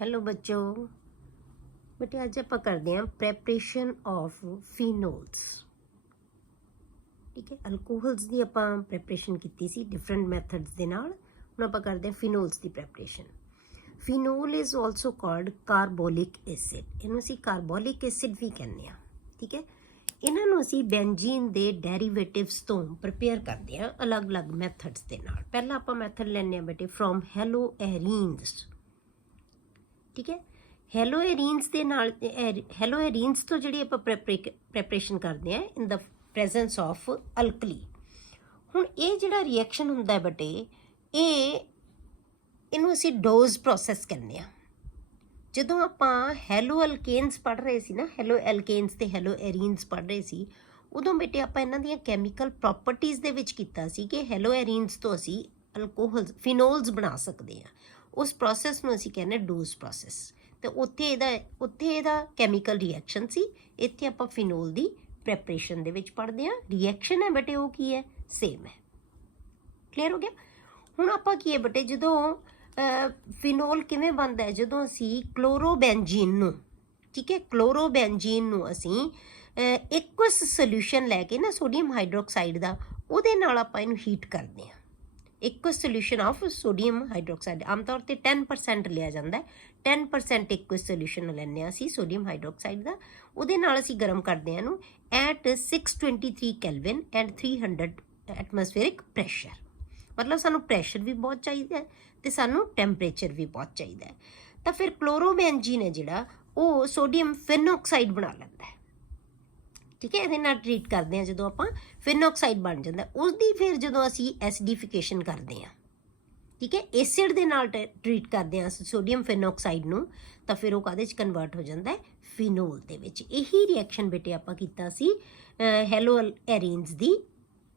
Hello बच्चों। बेटे आज आप करते हैं प्रैपरेशन ऑफ फिनोल्स। ठीक है, अल्कोहल्स की आप प्रैपरेशन की सी डिफरेंट मैथड्स के नाल। हुण आप करते हैं फिनोल्स की preparation. Phenol is also called carbolic acid. इनू असीं कार्बोलिक एसिड भी कहने हैं। ठीक है, इन्हों असीं बेंजीन के डेरीवेटिव्स तो प्रिपेयर करते हैं अलग अलग मैथड्स के नाल। पहला आप मैथड लैने बेटे फ्रॉम हेलोएरीन्स। ठीक है, हेलोएरीन्स के नाल हेलोएरीन्स तो जी आप प्रैपरेशन करते हैं in the presence of alkali. हुण ये जिहड़ा रिएक्शन हुंदा है बटे ये इनू असीं डोज प्रोसैस कहने आ। जदों आपां हैलो अल्केन्स पढ़ रहे सी ना, हैलो एल्केन्स ते हैलो एरीन्स पढ़ रहे सी, उदों बेटे आपां इन्हां दीयां कैमीकल प्रॉपर्टीज़ दे विच कीता सी कि हैलो एरीन्स तो असीं अल्कोहल्स फिनोल्स बना सकते हैं। उस प्रोसैस नूं असीं कहने डोज प्रोसैस। तो उत्थे इहदा कैमीकल रिएक्शन सी, इत्थे आपां फिनोल दी प्रैपरेशन दे विच पढ़दे हां। रिएक्शन है बेटे वो की है, सेम है। क्लीयर हो गया। हुण आपां की है बेटे जदों फिनोल किवें बनदा है, जदों असीं क्लोरोबेंजीन नूं, ठीक है, क्लोरोबेंजीन नूं असीं एक्वस सोल्यूशन लैके ना सोडियम हाइड्रोक्साइड दा उहदे नाल आपां इहनूं हीट करदे हां। Aqueous solution of sodium hydroxide आमतौर पर 10% लिया जाता है। 10% एक्वस सोल्यूशन लैंने असीं सोडियम हाइड्रोक्साइड का, उहदे नाल असीं गर्म करते हैं at 623 Kelvin and 300 atmospheric pressure. मतलब सानू प्रैशर भी बहुत चाहिए तो सानू टैंपरेचर भी बहुत चाहिए। तो फिर क्लोरोबेंजीन है जिहड़ा वो सोडियम फिनॉक्साइड बना लैंदा है। ठीक है, ये ट्रीट करते हैं जो आप फिनॉक्साइड बन जाता है। उसकी फिर जो असी एसिडिफिकेशन करते हैं, ठीक है, एसिड के नाल ट्रीट करते हैं सोडियम फिनॉक्साइड नूं, तो फिर वो कहदे कन्वर्ट हो जाता है फिनोल दे विच। यही रिएक्शन बेटे आप कीता सी हैलो एरीन्स की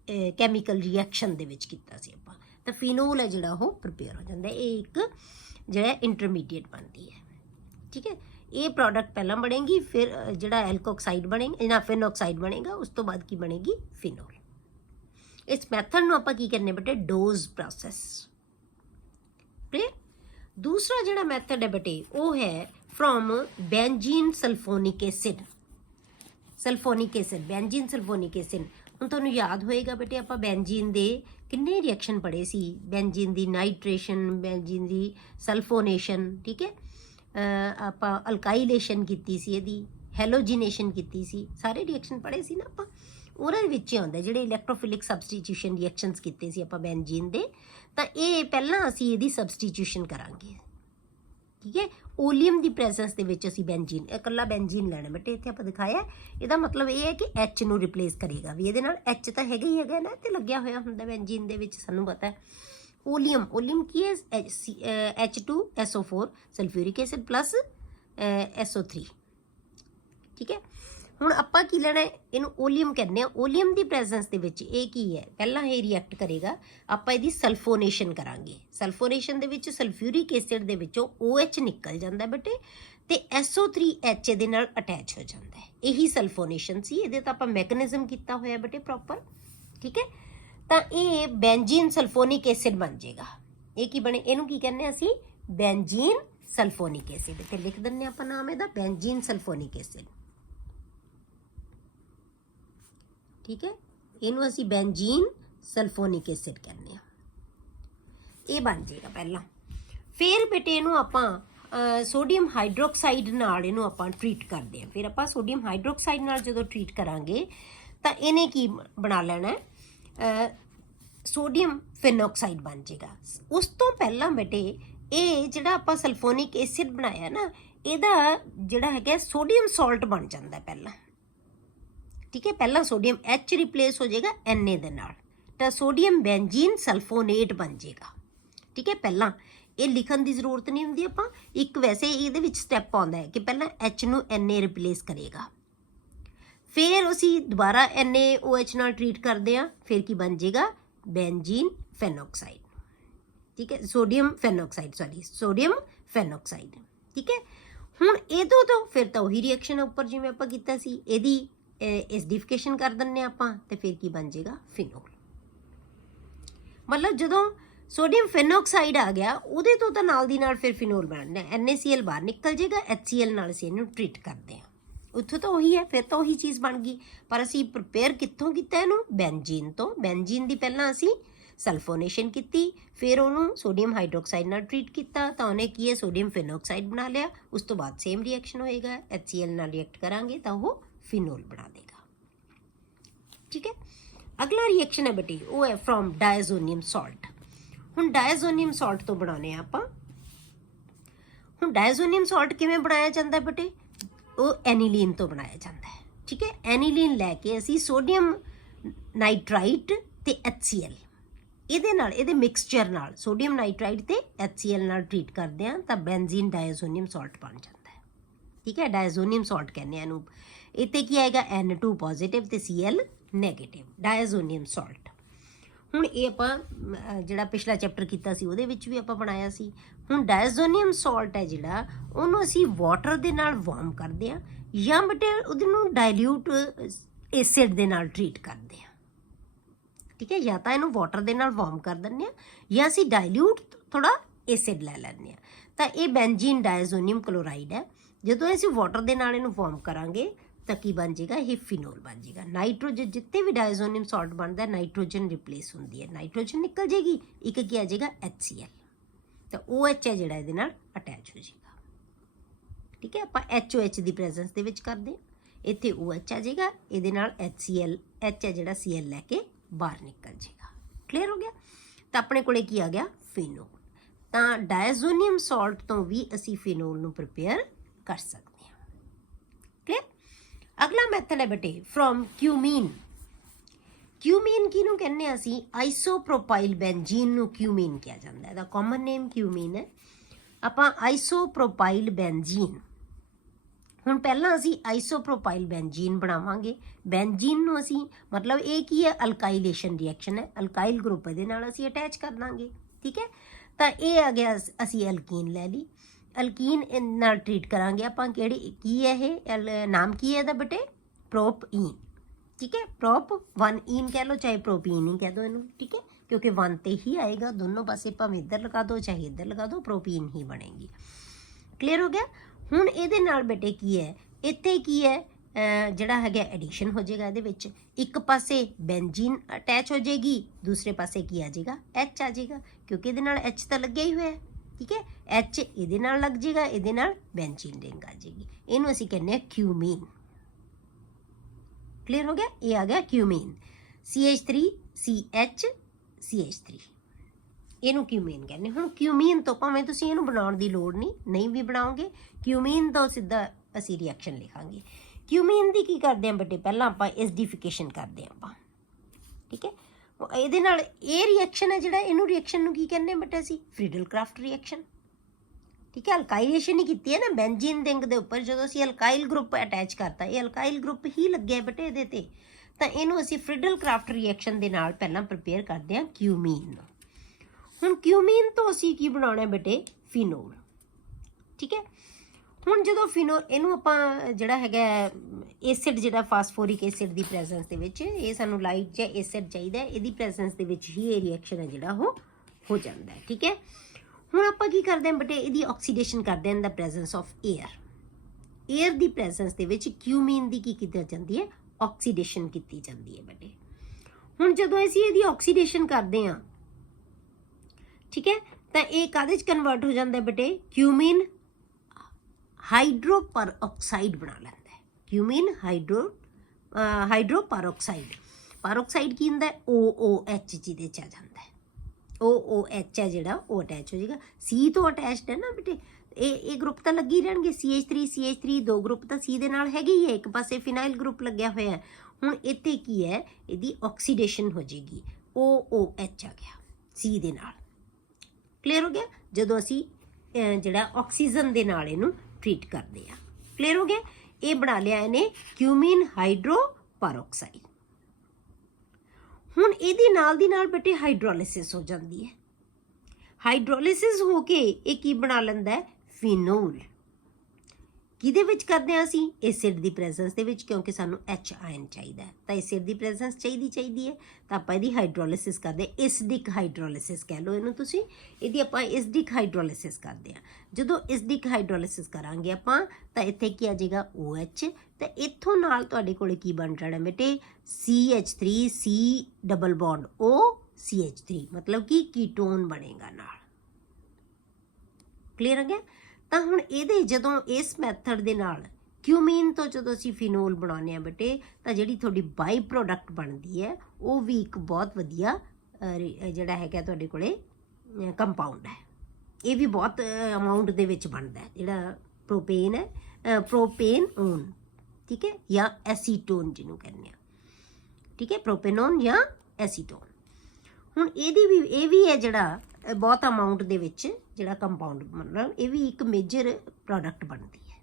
कैमीकल रिएक्शन दे विच कीता सी आपां। तो फिनोल है जिहड़ा वो प्रिपेयर हो जाता है। ये एक जिहड़ा इंटरमीडिएट बनती है। ठीक है, ये प्रोडक्ट पहला बनेगी, फिर जिहड़ा एल्कोक्साइड बनेगा ना फिनॉक्साइड बनेगा, उस तो बाद की बनेगी फिनोल। इस मैथड नूं आपां की करने बेटे डोज प्रोसैस। क्लियर। दूसरा जिहड़ा मैथड है बेटे वो है from benzene sulphonic acid. Sulphonic acid, benzene sulphonic acid. हुण तुहानूं याद होएगा बेटे आपां बेंजीन दे किन्ने रिएक्शन पढ़े सी। बेंजीन दी नाइट्रेशन, बेंजीन दी सल्फोनेशन, ठीक है, आप अल्काइलेशन की सी, इहदी हैलोजिनेशन की सी, सारे रिएक्शन पढ़े सी ना आपां। उहदे विच आउंदा जिहड़े इलैक्ट्रोफिलिक सबसटीट्यूशन रिएक्शनस कीते सी आपां बेंजीन दे, तां ये पहलां असीं इहदी सबसटीट्यूशन करांगे। ठीक है, ओलियम की प्रेजेंस दे विच असीं बेंजीन इकल्ला बेंजीन लैना बेटे। इत्थे आपां दिखाया इहदा मतलब ये है कि एच नूं रिप्लेस करेगा भी। इहदे नाल एच तां हैगा ही हैगा ना, ते लग्गिया होया हुंदा बेंजीन दे विच, सानूं पता है। ओलियम, ओलियम की है H2SO4 sulphuric acid plus SO3। ठीक है, हुण आपां की लेना है, इनू ओलियम कहने हैं। ओलियम की प्रेजेंस दे विच ये की है, पहला ये रिएक्ट करेगा, आपां इहदी सल्फोनेशन करांगे। सल्फोनेशन दे विच सल्फ्यूरिक एसिड दे विचों OH निकल जाता है बेटे, ते SO3H इहदे नाल अटैच हो जाता है। यही सल्फोनेशन सी, इहदे तां आपां मैकेनिज्म कीता होया बेटे प्रॉपर। ठीक है, तो ये बेंजीन सल्फोनिक एसिड बन जाएगा। ये की बने, इनू की कहने असीं बेंजीन सल्फोनिक एसिड। इत्थे लिख दिंदे आपां नाम इहदा बेंजीन सल्फोनिक एसिड। ठीक है, इनू असीं बेंजीन सल्फोनिक एसिड कहने। ये बन जाएगा पहला। फिर बेटे इनू आपां सोडियम हाइड्रोक्साइड नाल इनू आपां ट्रीट करते हैं। फिर आपां सोडियम हाइड्रोक्साइड नाल जदों ट्रीट करांगे तो इन्हें की बना लेना है, सोडियम फिनॉक्साइड बन जाएगा। उस तो पहला बेटे ये जिहड़ा आपां सल्फोनिक एसिड बनाया ना, इहदा जिहड़ा है सोडियम सॉल्ट बन जाता है पहला। ठीक है, पहला सोडियम H रिप्लेस हो जाएगा Na दे नाल, तो सोडियम बेंजीन सल्फोनेट बन जाएगा। ठीक है, पहला ये लिखण की जरूरत नहीं होंदी, आपां एक वैसे ये विच स्टैप आउंदा है कि पहला H नूं Na रिप्लेस करेगा, फिर असीं दोबारा NaOH नाल ट्रीट करते हैं, फिर की बन जाएगा बेंजीन फेनॉक्साइड। ठीक है, sodium phenoxide, sorry sodium phenoxide. ठीक है, हुण इहदों तो फिर तो वही रिएक्शन है उपर जिवें आपां कीता सी, इहदी एसिडिफिकेशन कर दिंदे आपां, ते फिर की बन जाएगा फिनोल। मतलब जदों ਸੋਡੀਅਮ ਫੇਨੋਕਸਾਈਡ ਆ ਗਿਆ, ਉਹਦੇ ਤੋਂ ਤਾਂ ਨਾਲ ਦੀ ਨਾਲ ਫਿਰ ਫਿਨੋਲ ਬਣਨਾ, NaCl ਬਾਹਰ ਨਿਕਲ ਜਾਏਗਾ, HCl ਨਾਲ ਅਸੀਂ ਇਹਨੂੰ ਟ੍ਰੀਟ ਕਰਦੇ ਹਾਂ। ਉੱਥੋਂ ਤਾਂ ਉਹੀ ਹੈ, ਫਿਰ ਤਾਂ ਉਹੀ ਚੀਜ਼ ਬਣ ਗਈ। ਪਰ ਅਸੀਂ ਪ੍ਰਿਪੇਅਰ ਕਿੱਥੋਂ ਕੀਤਾ ਇਹਨੂੰ? ਬੈਂਜੀਨ ਤੋਂ। ਬੈਂਜੀਨ ਦੀ ਪਹਿਲਾਂ ਅਸੀਂ ਸਲਫੋਨੇਸ਼ਨ ਕੀਤੀ, ਫਿਰ ਉਹਨੂੰ ਸੋਡੀਅਮ ਹਾਈਡਰੋਕਸਾਈਡ ਨਾਲ ਟ੍ਰੀਟ ਕੀਤਾ, ਤਾਂ ਉਹਨੇ ਕੀ ਹੈ, ਸੋਡੀਅਮ ਫੇਨੋਕਸਾਈਡ ਬਣਾ ਲਿਆ। ਉਸ ਤੋਂ ਬਾਅਦ ਸੇਮ ਰਿਐਕਸ਼ਨ ਹੋਏਗਾ, HCl ਨਾਲ ਰਿਐਕਟ ਕਰਾਂਗੇ ਤਾਂ ਉਹ ਫਿਨੋਲ ਬਣਾ ਦੇਗਾ। ਠੀਕ ਹੈ। ਅਗਲਾ ਰਿਐਕਸ਼ਨ ਹੈ ਬੇਟੇ, ਉਹ ਹੈ ਫਰੋਮ ਡਾਇਜ਼ੋਨੀਅਮ ਸਾਲਟ। ਹੁਣ ਡਾਇਜ਼ੋਨੀਅਮ ਸਾਲਟ ਤੋਂ ਬਣਾਉਣੇ ਆ ਆਪਾਂ। ਹੁਣ ਡਾਇਜ਼ੋਨੀਅਮ ਸਾਲਟ ਕਿਵੇਂ ਬਣਾਇਆ ਜਾਂਦਾ ਬੇਟੇ? ਉਹ ਐਨੀਲੀਨ ਤੋਂ ਬਣਾਇਆ ਜਾਂਦਾ ਹੈ। ਠੀਕ ਹੈ। ਐਨੀਲੀਨ ਲੈ ਕੇ ਅਸੀਂ ਸੋਡੀਅਮ ਨਾਈਟ੍ਰਾਈਟ ਤੇ HCl ਇਹਦੇ ਨਾਲ, ਇਹਦੇ ਮਿਕਸਚਰ ਨਾਲ, ਸੋਡੀਅਮ ਨਾਈਟ੍ਰਾਈਟ ਤੇ HCl ਨਾਲ ਟ੍ਰੀਟ ਕਰਦੇ ਹਾਂ ਤਾਂ ਬੈਂਜ਼ੀਨ ਡਾਇਜ਼ੋਨੀਅਮ ਸਾਲਟ ਬਣ ਜਾਂਦਾ ਹੈ। ਠੀਕ ਹੈ। ਡਾਇਜ਼ੋਨੀਅਮ ਸਾਲਟ ਕਹਿੰਦੇ ਆ ਇਹਨੂੰ। ਇੱਥੇ ਕੀ ਆਏਗਾ? N2 ਪੋਜ਼ੀਟਿਵ ਤੇ Cl ਨੈਗੇਟਿਵ, ਡਾਇਜ਼ੋਨੀਅਮ ਸਾਲਟ। ਹੁਣ ਇਹ ਆਪਾਂ ਜਿਹੜਾ ਪਿਛਲਾ ਚੈਪਟਰ ਕੀਤਾ ਸੀ ਉਹਦੇ ਵਿੱਚ ਵੀ ਆਪਾਂ ਬਣਾਇਆ ਸੀ। ਹੁਣ ਡਾਇਜ਼ੋਨੀਅਮ ਸਾਲਟ ਹੈ ਜਿਹੜਾ, ਉਹਨੂੰ ਅਸੀਂ ਵਾਟਰ ਦੇ ਨਾਲ ਵਾਰਮ ਕਰਦੇ ਹਾਂ ਜਾਂ ਬੇਟੇ ਉਹਦੇ ਨੂੰ ਡਾਇਲਿਊਟ ਐਸਿਡ ਦੇ ਨਾਲ ਟ੍ਰੀਟ ਕਰਦੇ ਹਾਂ। ਠੀਕ ਹੈ। ਜਾਂ ਤਾਂ ਇਹਨੂੰ ਵਾਟਰ ਦੇ ਨਾਲ ਵਾਰਮ ਕਰ ਦਿੰਦੇ ਹਾਂ ਜਾਂ ਅਸੀਂ ਡਾਇਲਿਊਟ ਥੋੜਾ ਐਸਿਡ ਲੈ ਲੈਂਦੇ ਹਾਂ। ਤਾਂ ਇਹ ਬੈਂਜ਼ੀਨ ਡਾਇਜ਼ੋਨੀਅਮ ਕਲੋਰਾਈਡ ਹੈ। ਜਦੋਂ ਅਸੀਂ ਵਾਟਰ ਦੇ ਨਾਲ ਇਹਨੂੰ ਵਾਰਮ ਕਰਾਂਗੇ ਤਾਂ ਕੀ ਬਣ ਜਾਏਗਾ? ਇਹ ਫਿਨੋਲ ਬਣ ਜਾਏਗਾ। ਨਾਈਟ੍ਰੋਜਨ, ਜਿੱਥੇ ਵੀ ਡਾਇਜ਼ੋਨੀਅਮ ਸਾਲਟ ਬਣਦਾ ਨਾਈਟ੍ਰੋਜਨ ਰਿਪਲੇਸ ਹੁੰਦੀ ਹੈ, ਨਾਈਟ੍ਰੋਜਨ ਨਿਕਲ ਜਾਏਗੀ, ਇੱਕ ਕੀ ਆ ਜਾਏਗਾ? HCl। ਤਾਂ OH ਹੈ ਜਿਹੜਾ ਇਹਦੇ ਨਾਲ ਅਟੈਚ ਹੋ ਜਾਏਗਾ। ਠੀਕ ਹੈ। ਆਪਾਂ HOH ਦੀ ਪ੍ਰੈਜ਼ੈਂਸ ਦੇ ਵਿੱਚ ਕਰਦੇ ਹਾਂ, ਇੱਥੇ OH ਆ ਜਾਏਗਾ, ਇਹਦੇ ਨਾਲ HCl, H ਹੈ ਜਿਹੜਾ Cl ਲੈ ਕੇ ਬਾਹਰ ਨਿਕਲ ਜਾਏਗਾ। ਕਲੀਅਰ ਹੋ ਗਿਆ? ਤਾਂ ਆਪਣੇ ਕੋਲੇ ਕੀ ਆ ਗਿਆ? ਫਿਨੋਲ। ਤਾਂ ਡਾਇਜ਼ੋਨੀਅਮ ਸਾਲਟ ਤੋਂ ਵੀ ਅਸੀਂ ਫਿਨੋਲ ਨੂੰ ਪ੍ਰਿਪੇਅਰ ਕਰ ਸਕਦੇ ਹਾਂ। ਕਲੀਅਰ? ਅਗਲਾ ਮੈਥਡ ਹੈ ਬੇਟੇ ਫਰੋਮ ਕਿਊਮੀਨ। ਕਿਊਮੀਨ ਕਿਹਨੂੰ ਕਹਿੰਦੇ ਹਾਂ ਅਸੀਂ? ਆਈਸੋਪ੍ਰੋਪਾਈਲ ਬੈਂਜ਼ੀਨ ਨੂੰ ਕਿਊਮੀਨ ਕਿਹਾ ਜਾਂਦਾ ਹੈ। ਇਹਦਾ ਕਾਮਨ ਨੇਮ ਕਿਊਮੀਨ ਹੈ। ਆਪਾਂ ਆਈਸੋਪ੍ਰੋਪਾਈਲ ਬੈਂਜ਼ੀਨ, ਹੁਣ ਪਹਿਲਾਂ ਅਸੀਂ ਆਈਸੋਪ੍ਰੋਪਾਈਲ ਬੈਂਜ਼ੀਨ ਬਣਾਵਾਂਗੇ। ਬੈਂਜ਼ੀਨ ਨੂੰ ਅਸੀਂ, ਮਤਲਬ ਇਹ ਕੀ ਹੈ? ਅਲਕਾਈਲੇਸ਼ਨ ਰਿਐਕਸ਼ਨ ਹੈ। ਅਲਕਾਈਲ ਗਰੁੱਪ ਇਹਦੇ ਨਾਲ ਅਸੀਂ ਅਟੈਚ ਕਰ ਦਾਂਗੇ। ਠੀਕ ਹੈ। ਤਾਂ ਇਹ ਆ ਗਿਆ, ਅਸੀਂ ਐਲਕੀਨ ਲੈ ਲਈ। ਅਲਕੀਨ ਨਾਲ ਟ੍ਰੀਟ ਕਰਾਂਗੇ ਆਪਾਂ। ਕਿਹੜੀ, ਕੀ ਹੈ ਇਹ? ਨਾਮ ਕੀ ਹੈ ਇਹਦਾ ਬੇਟੇ? ਪ੍ਰੋਪਈਨ। ਠੀਕ ਹੈ। ਪ੍ਰੋਪ 1 ਕਹਿ ਲਓ, ਚਾਹੇ ਪ੍ਰੋਪੀਨ ਹੀ ਕਹਿ ਦਿਓ ਇਹਨੂੰ। ਠੀਕ ਹੈ। ਕਿਉਂਕਿ 1 ਤੇ ਹੀ ਆਏਗਾ, ਦੋਨੋਂ ਪਾਸੇ ਭਾਵੇਂ ਇੱਧਰ ਲਗਾ ਦਿਓ ਚਾਹੇ ਇੱਧਰ ਲਗਾ ਦਿਓ, ਪ੍ਰੋਪੀਨ ਹੀ ਬਣੇਗੀ। ਕਲੀਅਰ ਹੋ ਗਿਆ? ਹੁਣ ਇਹਦੇ ਨਾਲ ਬੇਟੇ ਕੀ ਹੈ? ਇੱਥੇ ਕੀ ਹੈ? ਜਿਹੜਾ ਹੈਗਾ ਐਡੀਸ਼ਨ ਹੋ ਜਾਏਗਾ ਇਹਦੇ ਵਿੱਚ। ਇੱਕ ਪਾਸੇ ਬੈਂਜ਼ੀਨ ਅਟੈਚ ਹੋ ਜਾਏਗੀ, ਦੂਸਰੇ ਪਾਸੇ ਕੀ ਆ ਜਾਏਗਾ? H ਆ ਜਾਏਗਾ, ਕਿਉਂਕਿ ਇਹਦੇ ਨਾਲ H ਤਾਂ ਲੱਗਿਆ ਹੀ ਹੋਇਆ। ਠੀਕ ਹੈ। H ਇਹਦੇ ਨਾਲ ਲੱਗ ਜਾਏਗਾ, ਇਹਦੇ ਨਾਲ ਬੈਂਜ਼ੀਨ ਰਿੰਗ ਆ ਜਾਏਗੀ। ਇਹਨੂੰ ਅਸੀਂ ਕਹਿੰਦੇ ਹਾਂ ਕਿਊਮੀਨ। ਕਲੀਅਰ ਹੋ ਗਿਆ? ਇਹ ਆ ਗਿਆ ਕਿਊਮੀਨ। CH3 CH CH3, ਇਹਨੂੰ ਕਿਊਮੀਨ ਕਹਿੰਦੇ। ਹੁਣ ਕਿਊਮੀਨ ਤੋਂ ਭਾਵੇਂ ਤੁਸੀਂ ਇਹਨੂੰ ਬਣਾਉਣ ਦੀ ਲੋੜ ਨਹੀਂ ਵੀ ਬਣਾਓਗੇ, ਕਿਊਮੀਨ ਤੋਂ ਸਿੱਧਾ ਅਸੀਂ ਰਿਐਕਸ਼ਨ ਲਿਖਾਂਗੇ। ਕਿਊਮੀਨ ਦੀ ਕੀ ਕਰਦੇ ਹਾਂ ਬੇਟੇ? ਪਹਿਲਾਂ ਆਪਾਂ ਐਸਿਡਿਫਿਕੇਸ਼ਨ ਕਰਦੇ ਹਾਂ ਆਪਾਂ। ਠੀਕ ਹੈ। ਇਹਦੇ ਨਾਲ ਇਹ ਰਿਐਕਸ਼ਨ ਹੈ ਜਿਹੜਾ, ਇਹਨੂੰ ਰਿਐਕਸ਼ਨ ਨੂੰ ਕੀ ਕਹਿੰਦੇ ਬੇਟੇ ਅਸੀਂ? ਫਰੀਡਲ ਕਰਾਫਟ ਰਿਐਕਸ਼ਨ। ਠੀਕ ਹੈ। ਅਲਕਾਈਲੇਸ਼ਨ ਹੀ ਕੀਤੀ ਹੈ ਨਾ ਬੈਂਜ਼ੀਨ ਰਿੰਗ ਦੇ ਉੱਪਰ। ਜਦੋਂ ਅਸੀਂ ਅਲਕਾਈਲ ਗਰੁੱਪ ਅਟੈਚ ਕਰਤਾ, ਇਹ ਅਲਕਾਈਲ ਗਰੁੱਪ ਹੀ ਲੱਗਿਆ ਬੇਟੇ ਇਹਦੇ ਤੇ, ਤਾਂ ਇਹਨੂੰ ਅਸੀਂ ਫਰੀਡਲ ਕਰਾਫਟ ਰਿਐਕਸ਼ਨ ਦੇ ਨਾਲ ਪਹਿਲਾਂ ਪ੍ਰਿਪੇਅਰ ਕਰਦੇ ਹਾਂ ਕਿਊਮੀਨ ਨੂੰ। ਹੁਣ ਕਿਊਮੀਨ ਤੋਂ ਅਸੀਂ ਕੀ ਬਣਾਉਣਾ ਬੇਟੇ? ਫਿਨੋਲ। ਠੀਕ ਹੈ। ਹੁਣ ਜਦੋਂ ਫਿਨੋਲ, ਇਹਨੂੰ ਆਪਾਂ ਜਿਹੜਾ ਹੈਗਾ ਐਸਿਡ, ਜਿਹੜਾ ਫਾਸਫੋਰਿਕ ਐਸਿਡ ਦੀ ਪ੍ਰੈਜ਼ੈਂਸ ਦੇ ਵਿੱਚ, ਇਹ ਸਾਨੂੰ ਲਾਈਟ ਜਾਂ ਐਸਿਡ ਚਾਹੀਦਾ, ਇਹਦੀ ਪ੍ਰੈਜ਼ੈਂਸ ਦੇ ਵਿੱਚ ਹੀ ਇਹ ਰਿਐਕਸ਼ਨ ਹੈ ਜਿਹੜਾ ਉਹ ਹੋ ਜਾਂਦਾ ਹੈ। ਠੀਕ ਹੈ। ਹੁਣ ਆਪਾਂ ਕੀ ਕਰਦੇ ਹਾਂ ਬੇਟੇ? ਇਹਦੀ ਆਕਸੀਡੇਸ਼ਨ ਕਰਦੇ ਹਾਂ ਇਨ ਦਾ presence of air. Air the presence ਦੇ ਵਿੱਚ ਕਿਊਮੀਨ ਦੀ ਕੀ ਕੀਤੀ ਜਾਂਦੀ ਹੈ? ਆਕਸੀਡੇਸ਼ਨ ਕੀਤੀ ਜਾਂਦੀ ਹੈ ਬੇਟੇ। ਹੁਣ ਜਦੋਂ ਅਸੀਂ ਇਹਦੀ ਆਕਸੀਡੇਸ਼ਨ ਕਰਦੇ ਹਾਂ, ਠੀਕ ਹੈ, ਤਾਂ ਇਹ ਕਾਹਦੇ 'ਚ ਕਨਵਰਟ ਹੋ ਜਾਂਦਾ ਬੇਟੇ? ਕਿਊਮੀਨ ਹਾਈਡਰੋ ਪਰਆਕਸਾਈਡ ਬਣਾ ਲੈਂਦਾ ਹੈ। Cumin hydro peroxide. ਪਰਆਕਸਾਈਡ ਕੀ ਹੁੰਦਾ? OOH ਜਿਹਦੇ 'ਚ ਆ ਜਾਂਦਾ ਹੈ। OOH ਹੈ ਜਿਹੜਾ, ਉਹ ਅਟੈਚ ਹੋ ਜਾਏਗਾ। C ਤੋਂ ਅਟੈਚਡ ਹੈ ਨਾ ਬੇਟੇ, ਇਹ ਗਰੁੱਪ ਤਾਂ ਲੱਗੀ ਰਹਿਣਗੇ। CH3 ਦੋ ਗਰੁੱਪ ਤਾਂ C ਦੇ ਨਾਲ ਹੈਗੇ ਹੀ ਹੈ, ਇੱਕ ਪਾਸੇ ਫਿਨਾਈਲ ਗਰੁੱਪ ਲੱਗਿਆ ਹੋਇਆ ਹੈ। ਹੁਣ ਇੱਥੇ ਕੀ ਹੈ? ਇਹਦੀ ਆਕਸੀਡੇਸ਼ਨ ਹੋ ਜਾਏਗੀ, OOH ਆ ਗਿਆ C ਦੇ ਨਾਲ। ਕਲੀਅਰ ਹੋ ਗਿਆ? ਜਦੋਂ ਅਸੀਂ ਜਿਹੜਾ ਆਕਸੀਜਨ ਦੇ ਨਾਲ ਇਹਨੂੰ ਟ੍ਰੀਟ ਕਰਦੇ ਆ। ਕਲੀਅਰ ਹੋ ਗਿਆ? ਇਹ ਬਣਾ ਲਿਆ ਇਹਨੇ ਕਿਊਮੀਨ ਹਾਈਡਰੋ ਪਰਆਕਸਾਈਡ। ਹੁਣ ਇਹਦੇ ਨਾਲ ਦੀ ਨਾਲ ਬੇਟੇ ਹਾਈਡਰੋਲਿਸਿਸ ਹੋ ਜਾਂਦੀ ਹੈ। ਹਾਈਡਰੋਲਿਸਿਸ ਹੋ ਕੇ ਇਹ ਕੀ ਬਣਾ ਲੈਂਦਾ ਹੈ? ਫਿਨੋਲ। ਕਿਹਦੇ ਵਿੱਚ ਕਰਦੇ ਹਾਂ ਅਸੀਂ? ਐਸਿਡ ਦੀ ਪ੍ਰੈਜ਼ੈਂਸ ਦੇ ਵਿੱਚ, ਕਿਉਂਕਿ ਸਾਨੂੰ H ਆਇਨ ਚਾਹੀਦਾ ਹੈ ਤਾਂ ਐਸਿਡ ਦੀ ਪ੍ਰੈਜ਼ੈਂਸ ਚਾਹੀਦੀ ਹੈ ਤਾਂ ਆਪਾਂ ਇਹਦੀ ਹਾਈਡਰੋਲਿਸਿਸ ਕਰਦੇ ਹਾਂ। ਐਸਿਡਿਕ ਹਾਈਡਰੋਲਿਸਿਸ ਕਹਿ ਲਓ ਇਹਨੂੰ ਤੁਸੀਂ, ਇਹਦੀ ਆਪਾਂ ਐਸਿਡਿਕ ਹਾਈਡਰੋਲਿਸਿਸ ਕਰਦੇ ਹਾਂ। ਜਦੋਂ ਐਸਿਡਿਕ ਹਾਈਡਰੋਲਿਸਿਸ ਕਰਾਂਗੇ ਆਪਾਂ ਤਾਂ ਇੱਥੇ ਕੀ ਆ ਜਾਏਗਾ? OH, ਤੇ ਇੱਥੋਂ ਨਾਲ ਤੁਹਾਡੇ ਕੋਲੇ ਕੀ ਬਣ ਜਾਣਾ ਬੇਟੇ? CH3 C double bond O CH3, ਮਤਲਬ ਕਿ ਕੀਟੋਨ ਬਣੇਗਾ ਨਾਲ। ਕਲੀਅਰ ਹੋ ਗਿਆ? ਤਾਂ ਹੁਣ ਇਹਦੇ ਜਦੋਂ ਇਸ ਮੈਥਡ ਦੇ ਨਾਲ ਕਿਊਮੀਨ ਤੋਂ ਜਦੋਂ ਅਸੀਂ ਫਿਨੋਲ ਬਣਾਉਂਦੇ ਹਾਂ ਬੇਟੇ ਤਾਂ ਜਿਹੜੀ ਤੁਹਾਡੀ ਬਾਈ ਪ੍ਰੋਡਕਟ ਬਣਦੀ ਹੈ ਉਹ ਵੀ ਇੱਕ ਬਹੁਤ ਵਧੀਆ ਜਿਹੜਾ ਹੈਗਾ ਤੁਹਾਡੇ ਕੋਲੇ ਕੰਪਾਊਂਡ ਹੈ। ਇਹ ਵੀ ਬਹੁਤ ਅਮਾਊਂਟ ਦੇ ਵਿੱਚ ਬਣਦਾ ਹੈ, ਜਿਹੜਾ ਪ੍ਰੋਪੇਨ ਹੈ, ਪ੍ਰੋਪੇਨਓਨ, ਠੀਕ ਹੈ, ਜਾਂ ਐਸੀਟੋਨ ਜਿਹਨੂੰ ਕਹਿੰਦੇ ਆ, ਠੀਕ ਹੈ, ਪ੍ਰੋਪੇਨੋਨ ਜਾਂ ਐਸੀਟੋਨ। ਹੁਣ ਇਹ ਵੀ ਹੈ ਜਿਹੜਾ ਬਹੁਤ ਅਮਾਊਂਟ ਦੇ ਵਿੱਚ ਜਿਹੜਾ ਕੰਪਾਊਂਡ, ਮਤਲਬ ਇਹ ਵੀ ਇੱਕ ਮੇਜਰ ਪ੍ਰੋਡਕਟ ਬਣਦੀ ਹੈ।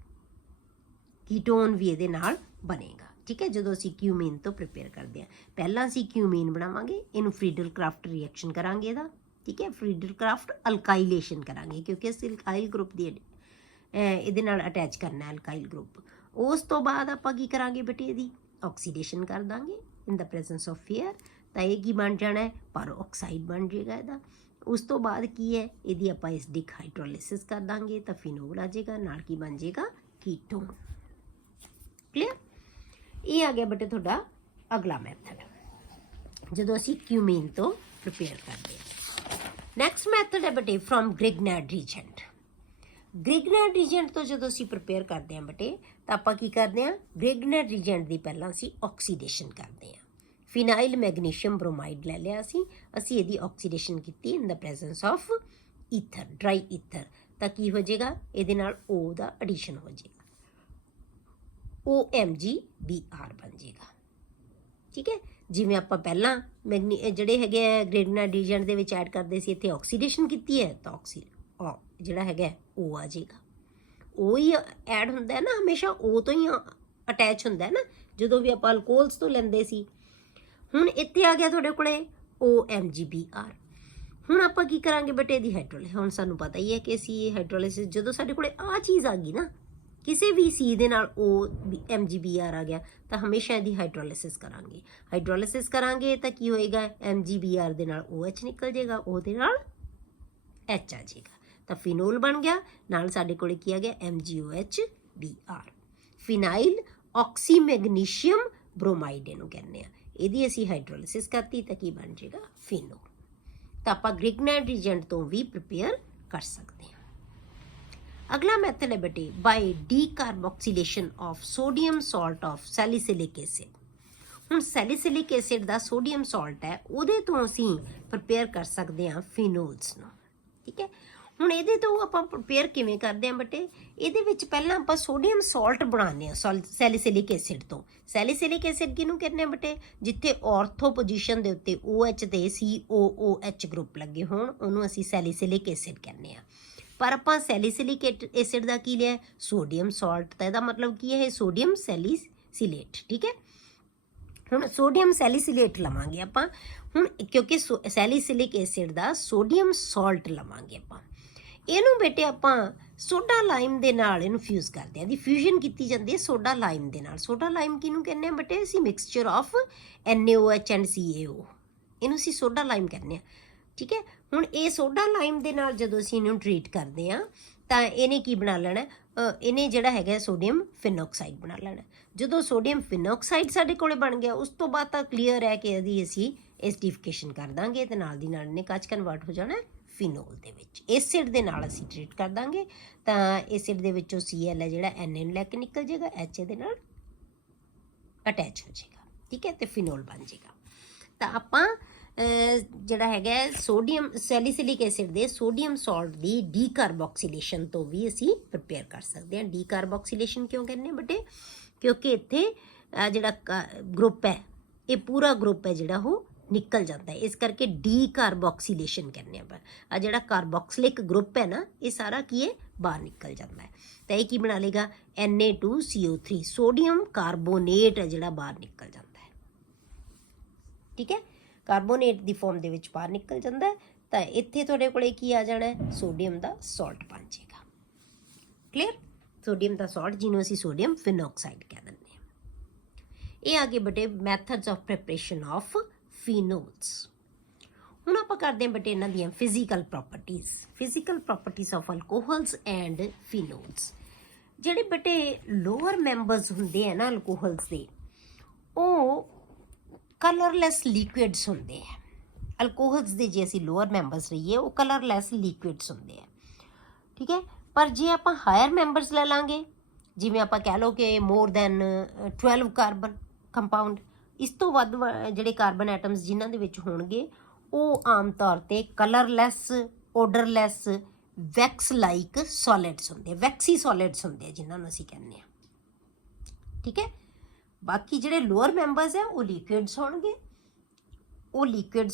ਕੀਟੋਨ ਵੀ ਇਹਦੇ ਨਾਲ ਬਣੇਗਾ, ਠੀਕ ਹੈ, ਜਦੋਂ ਅਸੀਂ ਕਿਊਮੀਨ ਤੋਂ ਪ੍ਰਿਪੇਅਰ ਕਰਦੇ ਹਾਂ। ਪਹਿਲਾਂ ਅਸੀਂ ਕਿਊਮੀਨ ਬਣਾਵਾਂਗੇ, ਇਹਨੂੰ ਫਰੀਡਲ ਕਰਾਫਟ ਰਿਐਕਸ਼ਨ ਕਰਾਂਗੇ ਇਹਦਾ, ਠੀਕ ਹੈ, ਫਰੀਡਲ ਕਰਾਫਟ ਅਲਕਾਈਲੇਸ਼ਨ ਕਰਾਂਗੇ ਕਿਉਂਕਿ ਅਸੀਂ ਅਲਕਾਈਲ ਗਰੁੱਪ ਦੀ ਇਹਦੇ ਨਾਲ ਅਟੈਚ ਕਰਨਾ ਹੈ ਅਲਕਾਈਲ ਗਰੁੱਪ। ਉਸ ਤੋਂ ਬਾਅਦ ਆਪਾਂ ਕੀ ਕਰਾਂਗੇ ਬੇਟੇ? ਇਹਦੀ ਆਕਸੀਡੇਸ਼ਨ ਕਰ ਦਾਂਗੇ ਇਨ ਦਾ ਪ੍ਰੈਜ਼ੈਂਸ ਆਫ ਏਅਰ, ਤਾਂ ਇਹ ਕੀ ਬਣ ਜਾਣਾ ਹੈ? ਪੈਰੋਕਸਾਈਡ ਬਣ ਜਾਏਗਾ ਇਹਦਾ। ਉਸ ਤੋਂ ਬਾਅਦ ਕੀ ਹੈ? ਇਹਦੀ ਆਪਾਂ ਐਸਿਡਿਕ ਹਾਈਡਰੋਲਿਸਿਸ ਕਰ ਦਾਂਗੇ ਤਾਂ ਫਿਨੋਲ ਆ ਜਾਏਗਾ, ਨਾਲ ਕੀ ਬਣ ਜਾਏਗਾ? ਕੀਟੋਨ। ਕਲੀਅਰ? ਇਹ ਆ ਗਿਆ ਬੇਟੇ ਤੁਹਾਡਾ ਅਗਲਾ ਮੈਥਡ, ਜਦੋਂ ਅਸੀਂ ਕਿਊਮੀਨ ਤੋਂ ਪ੍ਰਿਪੇਅਰ ਕਰਦੇ ਹਾਂ। ਨੈਕਸਟ ਮੈਥਡ ਹੈ ਬੇਟੇ ਫਰੋਮ ਗ੍ਰਿਗਨੈਡ ਰੀਜੈਂਟ। ਗ੍ਰਿਗਨੈਡ ਰੀਜੈਂਟ ਤੋਂ ਜਦੋਂ ਅਸੀਂ ਪ੍ਰਿਪੇਅਰ ਕਰਦੇ ਹਾਂ ਬੇਟੇ ਤਾਂ ਆਪਾਂ ਕੀ ਕਰਦੇ ਹਾਂ? ਗ੍ਰਿਗਨੈਡ ਰੀਜੈਂਟ ਦੀ ਪਹਿਲਾਂ ਅਸੀਂ ਆਕਸੀਡੇਸ਼ਨ ਕਰਦੇ ਹਾਂ। ਫਿਨਾਈਲ ਮੈਗਨੀਸ਼ੀਅਮ ਬ੍ਰੋਮਾਈਡ ਲੈ ਲਿਆ ਅਸੀਂ ਇਹਦੀ ਆਕਸੀਡੇਸ਼ਨ ਕੀਤੀ ਇਨ ਦਾ presence of ether, dry ether, ਤਾਂ ਕੀ ਹੋ ਜਾਏਗਾ? ਇਹਦੇ ਨਾਲ O ਦਾ ਐਡੀਸ਼ਨ ਹੋ ਜਾਏਗਾ, OMgBr ਬਣ ਜਾਏਗਾ, ਠੀਕ ਹੈ। ਜਿਵੇਂ ਆਪਾਂ ਪਹਿਲਾਂ ਜਿਹੜੇ ਹੈਗੇ ਆ ਗ੍ਰਿਗਨੈਡ ਰੀਜੈਂਟ ਦੇ ਵਿੱਚ ਐਡ ਕਰਦੇ ਸੀ, ਇੱਥੇ ਆਕਸੀਡੇਸ਼ਨ ਕੀਤੀ ਹੈ ਤਾਂ ਜਿਹੜਾ ਹੈਗਾ O ਆ ਜਾਏਗਾ। O ਹੀ ਐਡ ਹੁੰਦਾ ਹੈ ਨਾ, ਹਮੇਸ਼ਾ O ਤੋਂ ਹੀ ਅਟੈਚ ਹੁੰਦਾ ਹੈ ਨਾ, ਜਦੋਂ ਵੀ ਆਪਾਂ ਅਲਕੋਹਲਸ ਤੋਂ ਲੈਂਦੇ ਸੀ। ਹੁਣ ਇੱਥੇ ਆ ਗਿਆ ਤੁਹਾਡੇ ਕੋਲੇ OMgBr। ਹੁਣ ਆਪਾਂ ਕੀ ਕਰਾਂਗੇ ਬੇਟੇ? ਇਹਦੀ ਹਾਈਡਰੋਲਿਸਿਸ। ਹੁਣ ਸਾਨੂੰ ਪਤਾ ਹੀ ਹੈ ਕਿ ਅਸੀਂ ਹਾਈਡਰੋਲਿਸਿਸ, ਜਦੋਂ ਸਾਡੇ ਕੋਲੇ ਆਹ ਚੀਜ਼ ਆ ਗਈ ਨਾ, ਕਿਸੇ ਵੀ C ਦੇ ਨਾਲ OMgBr ਆ ਗਿਆ ਤਾਂ ਹਮੇਸ਼ਾ ਇਹਦੀ ਹਾਈਡਰੋਲਿਸਿਸ ਕਰਾਂਗੇ। ਹਾਈਡਰੋਲਿਸਿਸ ਕਰਾਂਗੇ ਤਾਂ ਕੀ ਹੋਏਗਾ? MgBr ਦੇ ਨਾਲ OH ਨਿਕਲ ਜਾਏਗਾ, O ਦੇ ਨਾਲ H ਆ ਜਾਏਗਾ, ਤਾਂ ਫਿਨੋਲ ਬਣ ਗਿਆ। ਨਾਲ ਸਾਡੇ ਕੋਲੇ ਕੀ ਆ ਗਿਆ? MgOHBr, ਫਿਨਾਈਲ ਆਕਸੀ ਮੈਗਨੀਸ਼ੀਅਮ ਬ੍ਰੋਮਾਈਡ ਇਹਨੂੰ ਕਹਿੰਦੇ ਆ। ਇਹਦੀ ਅਸੀਂ ਹਾਈਡਰੋਲਿਸਿਸ ਕਰਤੀ ਤਾਂ ਕੀ ਬਣ ਜਾਏਗਾ? ਫਿਨੋਲ। ਤਾਂ ਆਪਾਂ ਗ੍ਰਿਗਨੈਡ ਰੀਜੈਂਟ ਤੋਂ ਵੀ ਪ੍ਰਿਪੇਅਰ ਕਰ ਸਕਦੇ ਹਾਂ। ਅਗਲਾ ਮੈਥਡ ਹੈ ਬੇਟੇ by decarboxylation of sodium salt of salicylic acid. ਹੁਣ ਸੈਲੀਸਿਲਿਕ ਐਸਿਡ ਦਾ ਸੋਡੀਅਮ ਸਾਲਟ ਹੈ, ਉਹਦੇ ਤੋਂ ਅਸੀਂ ਪ੍ਰਿਪੇਅਰ ਕਰ ਸਕਦੇ ਹਾਂ ਫਿਨੋਲਸ ਨੂੰ, ਠੀਕ ਹੈ। ਹੁਣ ਇਹਦੇ ਤੋਂ ਆਪਾਂ ਪ੍ਰਿਪੇਅਰ ਕਿਵੇਂ ਕਰਦੇ ਹਾਂ ਬੇਟੇ? ਇਹਦੇ ਵਿੱਚ ਪਹਿਲਾਂ ਆਪਾਂ ਸੋਡੀਅਮ ਸਾਲਟ ਬਣਾਉਂਦੇ ਹਾਂ ਸੈਲੀਸਿਲਿਕ ਐਸਿਡ ਤੋਂ। ਸੈਲੀਸਿਲਿਕ ਐਸਿਡ ਕਿਹਨੂੰ ਕਹਿੰਦੇ ਆ ਬੇਟੇ? ਜਿੱਥੇ ਆਰਥੋ ਪੋਜੀਸ਼ਨ ਦੇ ਉੱਤੇ OH ਤੇ COOH ਗਰੁੱਪ ਲੱਗੇ ਹੋਣ, ਉਹਨੂੰ ਅਸੀਂ ਸੈਲੀਸਿਲਿਕ ਐਸਿਡ ਕਹਿੰਦੇ ਆ। ਪਰ ਆਪਾਂ ਸੈਲੀਸਿਲਿਕ ਐਸਿਡ ਦਾ ਕੀ ਲਿਆ? ਸੋਡੀਅਮ ਸਾਲਟ, ਤਾਂ ਇਹਦਾ ਮਤਲਬ ਕੀ ਹੈ? ਇਹ ਸੋਡੀਅਮ ਸੈਲੀਸਿਲੇਟ, ਠੀਕ ਹੈ। ਹੁਣ ਸੋਡੀਅਮ ਸੈਲੀਸਿਲੇਟ ਲਵਾਂਗੇ ਆਪਾਂ, ਹੁਣ ਕਿਉਂਕਿ ਸੈਲੀਸਿਲਿਕ ਐਸਿਡ ਦਾ ਸੋਡੀਅਮ ਸਾਲਟ ਲਵਾਂਗੇ ਆਪਾਂ। ਇਹਨੂੰ ਬੇਟੇ ਆਪਾਂ ਸੋਡਾ ਲਾਈਮ ਦੇ ਨਾਲ ਇਹਨੂੰ ਫਿਊਜ਼ ਕਰਦੇ ਹਾਂ। ਇਹਦੀ ਫਿਊਜ਼ਨ ਕੀਤੀ ਜਾਂਦੀ ਹੈ ਸੋਡਾ ਲਾਈਮ ਦੇ ਨਾਲ। ਸੋਡਾ ਲਾਈਮ ਕਿਹਨੂੰ ਕਹਿੰਦੇ ਆ ਬੇਟੇ? ਅਸੀਂ mixture of NaOH and CaO, ਇਹਨੂੰ ਅਸੀਂ ਸੋਡਾ ਲਾਈਮ ਕਹਿੰਦੇ ਹਾਂ, ਠੀਕ ਹੈ। ਹੁਣ ਇਹ ਸੋਡਾ ਲਾਈਮ ਦੇ ਨਾਲ ਜਦੋਂ ਅਸੀਂ ਇਹਨੂੰ ਟਰੀਟ ਕਰਦੇ ਹਾਂ ਤਾਂ ਇਹਨੇ ਕੀ ਬਣਾ ਲੈਣਾ? ਇਹਨੇ ਜਿਹੜਾ ਹੈਗਾ ਸੋਡੀਅਮ ਫਿਨੋਕਸਾਈਡ ਬਣਾ ਲੈਣਾ। ਜਦੋਂ ਸੋਡੀਅਮ ਫਿਨੋਕਸਾਈਡ ਸਾਡੇ ਕੋਲੇ ਬਣ ਗਿਆ, ਉਸ ਤੋਂ ਬਾਅਦ ਤਾਂ ਕਲੀਅਰ ਹੈ ਕਿ ਇਹਦੀ ਅਸੀਂ ਐਸਿਡਿਫਿਕੇਸ਼ਨ ਕਰ ਦਾਂਗੇ ਤੇ ਨਾਲ ਦੀ ਨਾਲ ਇਹਨੇ ਕਾਚ ਕਨਵਰਟ ਹੋ ਜਾਣਾ ਫਿਨੋਲ ਦੇ ਵਿੱਚ। ਐਸਿਡ ਦੇ ਨਾਲ ਅਸੀਂ ਟਰੀਟ ਕਰ ਦਾਂਗੇ ਤਾਂ ਐਸਿਡ ਦੇ ਵਿੱਚੋਂ Cl ਹੈ ਜਿਹੜਾ Na ਨੂੰ ਲੈ ਕੇ ਨਿਕਲ ਜਾਏਗਾ, H ਦੇ ਨਾਲ ਅਟੈਚ ਹੋ ਜਾਏਗਾ, ਠੀਕ ਹੈ, ਤੇ ਫਿਨੋਲ ਬਣ ਜਾਏਗਾ। ਤਾਂ ਆਪਾਂ ਜਿਹੜਾ ਹੈਗਾ ਸੋਡੀਅਮ ਸੈਲੀਸਿਲਿਕ ਐਸਿਡ ਦੇ ਸੋਡੀਅਮ ਸਾਲਟ ਦੀ ਡੀਕਾਰਬੋਕਸੀਲੇਸ਼ਨ ਤੋਂ ਵੀ ਅਸੀਂ ਪ੍ਰਿਪੇਅਰ ਕਰ ਸਕਦੇ ਹਾਂ। ਡੀਕਾਰਬੋਕਸੀਲੇਸ਼ਨ ਕਿਉਂ ਕਹਿੰਦੇ ਬੇਟੇ? ਕਿਉਂਕਿ ਇੱਥੇ ਜਿਹੜਾ ਗਰੁੱਪ ਹੈ, ਇਹ ਪੂਰਾ ਗਰੁੱਪ ਹੈ ਜਿਹੜਾ ਉਹ ਨਿਕਲ ਜਾਂਦਾ ਹੈ, ਇਸ ਕਰਕੇ ਡੀਕਾਰਬੋਕਸੀਲੇਸ਼ਨ ਕਹਿੰਦੇ ਆਪਾਂ। ਆ ਜਿਹੜਾ ਕਾਰਬੋਕਸਿਲਿਕ ਗਰੁੱਪ ਹੈ ਨਾ, ਇਹ ਸਾਰਾ ਕੀ ਹੈ? ਬਾਹਰ ਨਿਕਲ ਜਾਂਦਾ ਹੈ। ਤਾਂ ਇਹ ਕੀ ਬਣਾ ਲੇਗਾ? Na2CO3, ਸੋਡੀਅਮ ਕਾਰਬੋਨੇਟ ਹੈ ਜਿਹੜਾ ਬਾਹਰ ਨਿਕਲ ਜਾਂਦਾ ਹੈ, ਠੀਕ ਹੈ। ਕਾਰਬੋਨੇਟ ਦੀ ਫਾਰਮ ਦੇ ਵਿੱਚ ਬਾਹਰ ਨਿਕਲ ਜਾਂਦਾ ਹੈ, ਤਾਂ ਇੱਥੇ ਤੁਹਾਡੇ ਕੋਲੇ ਕੀ ਆ ਜਾਣਾ? ਸੋਡੀਅਮ ਦਾ ਸਾਲਟ ਬਣ ਜਾਏਗਾ। ਕਲੀਅਰ? ਸੋਡੀਅਮ ਦਾ ਸਾਲਟ ਜਿਹਨੂੰ ਅਸੀਂ ਸੋਡੀਅਮ ਫਿਨੋਕਸਾਈਡ ਕਹਿ ਦਿੰਦੇ ਹਾਂ। ਇਹ ਆ ਗਏ ਬੇਟੇ ਮੈਥਡਸ ਆਫ ਪ੍ਰੈਪਰੇਸ਼ਨ ਆਫ ਫਿਨੋਲਸ। ਹੁਣ ਆਪਾਂ ਕਰਦੇ ਹਾਂ ਬੇਟੇ ਇਹਨਾਂ ਦੀਆਂ physical properties of alcohols and ਫਿਨੋਲਸ। ਜਿਹੜੇ ਬੇਟੇ ਲੋਅਰ ਮੈਂਬਰਸ ਹੁੰਦੇ ਆ ਨਾ ਅਲਕੋਹਲਸ ਦੇ, ਉਹ ਕਲਰਲੈਸ ਲਿਕੁਇਡਸ ਹੁੰਦੇ ਆ। ਅਲਕੋਹਲਸ ਦੇ ਜੇ ਅਸੀਂ ਲੋਅਰ ਮੈਂਬਰਸ ਲਈਏ ਉਹ ਕਲਰਲੈਸ ਲਿਕੁਇਡਸ ਹੁੰਦੇ ਆ, ਠੀਕ ਹੈ। ਪਰ ਜੇ ਆਪਾਂ ਹਾਇਰ ਮੈਂਬਰਸ ਲੈ ਲਾਂਗੇ, ਜਿਵੇਂ ਆਪਾਂ ਕਹਿ ਲਓ ਕਿ ਮੋਰ ਦੈਨ 12 ਕਾਰਬਨ ਕੰਪਾਊਂਡ, ਇਸ ਤੋਂ ਵੱਧ ਜਿਹੜੇ ਕਾਰਬਨ ਐਟਮਸ ਜਿਨ੍ਹਾਂ ਦੇ ਵਿੱਚ ਹੋਣਗੇ ਉਹ ਆਮ ਤੌਰ 'ਤੇ ਕਲਰਲੈਸ, ਓਡਰਲੈਸ, ਵੈਕਸ ਲਾਈਕ ਸੋਲਿਡਸ ਹੁੰਦੇ, ਵੈਕਸੀ ਸੋਲਿਡਸ ਹੁੰਦੇ ਆ ਜਿਨ੍ਹਾਂ ਨੂੰ ਅਸੀਂ ਕਹਿੰਦੇ ਹਾਂ, ਠੀਕ ਹੈ। ਬਾਕੀ ਜਿਹੜੇ ਲੋਅਰ ਮੈਂਬਰਸ ਆ ਉਹ ਲਿਕੁਇਡਸ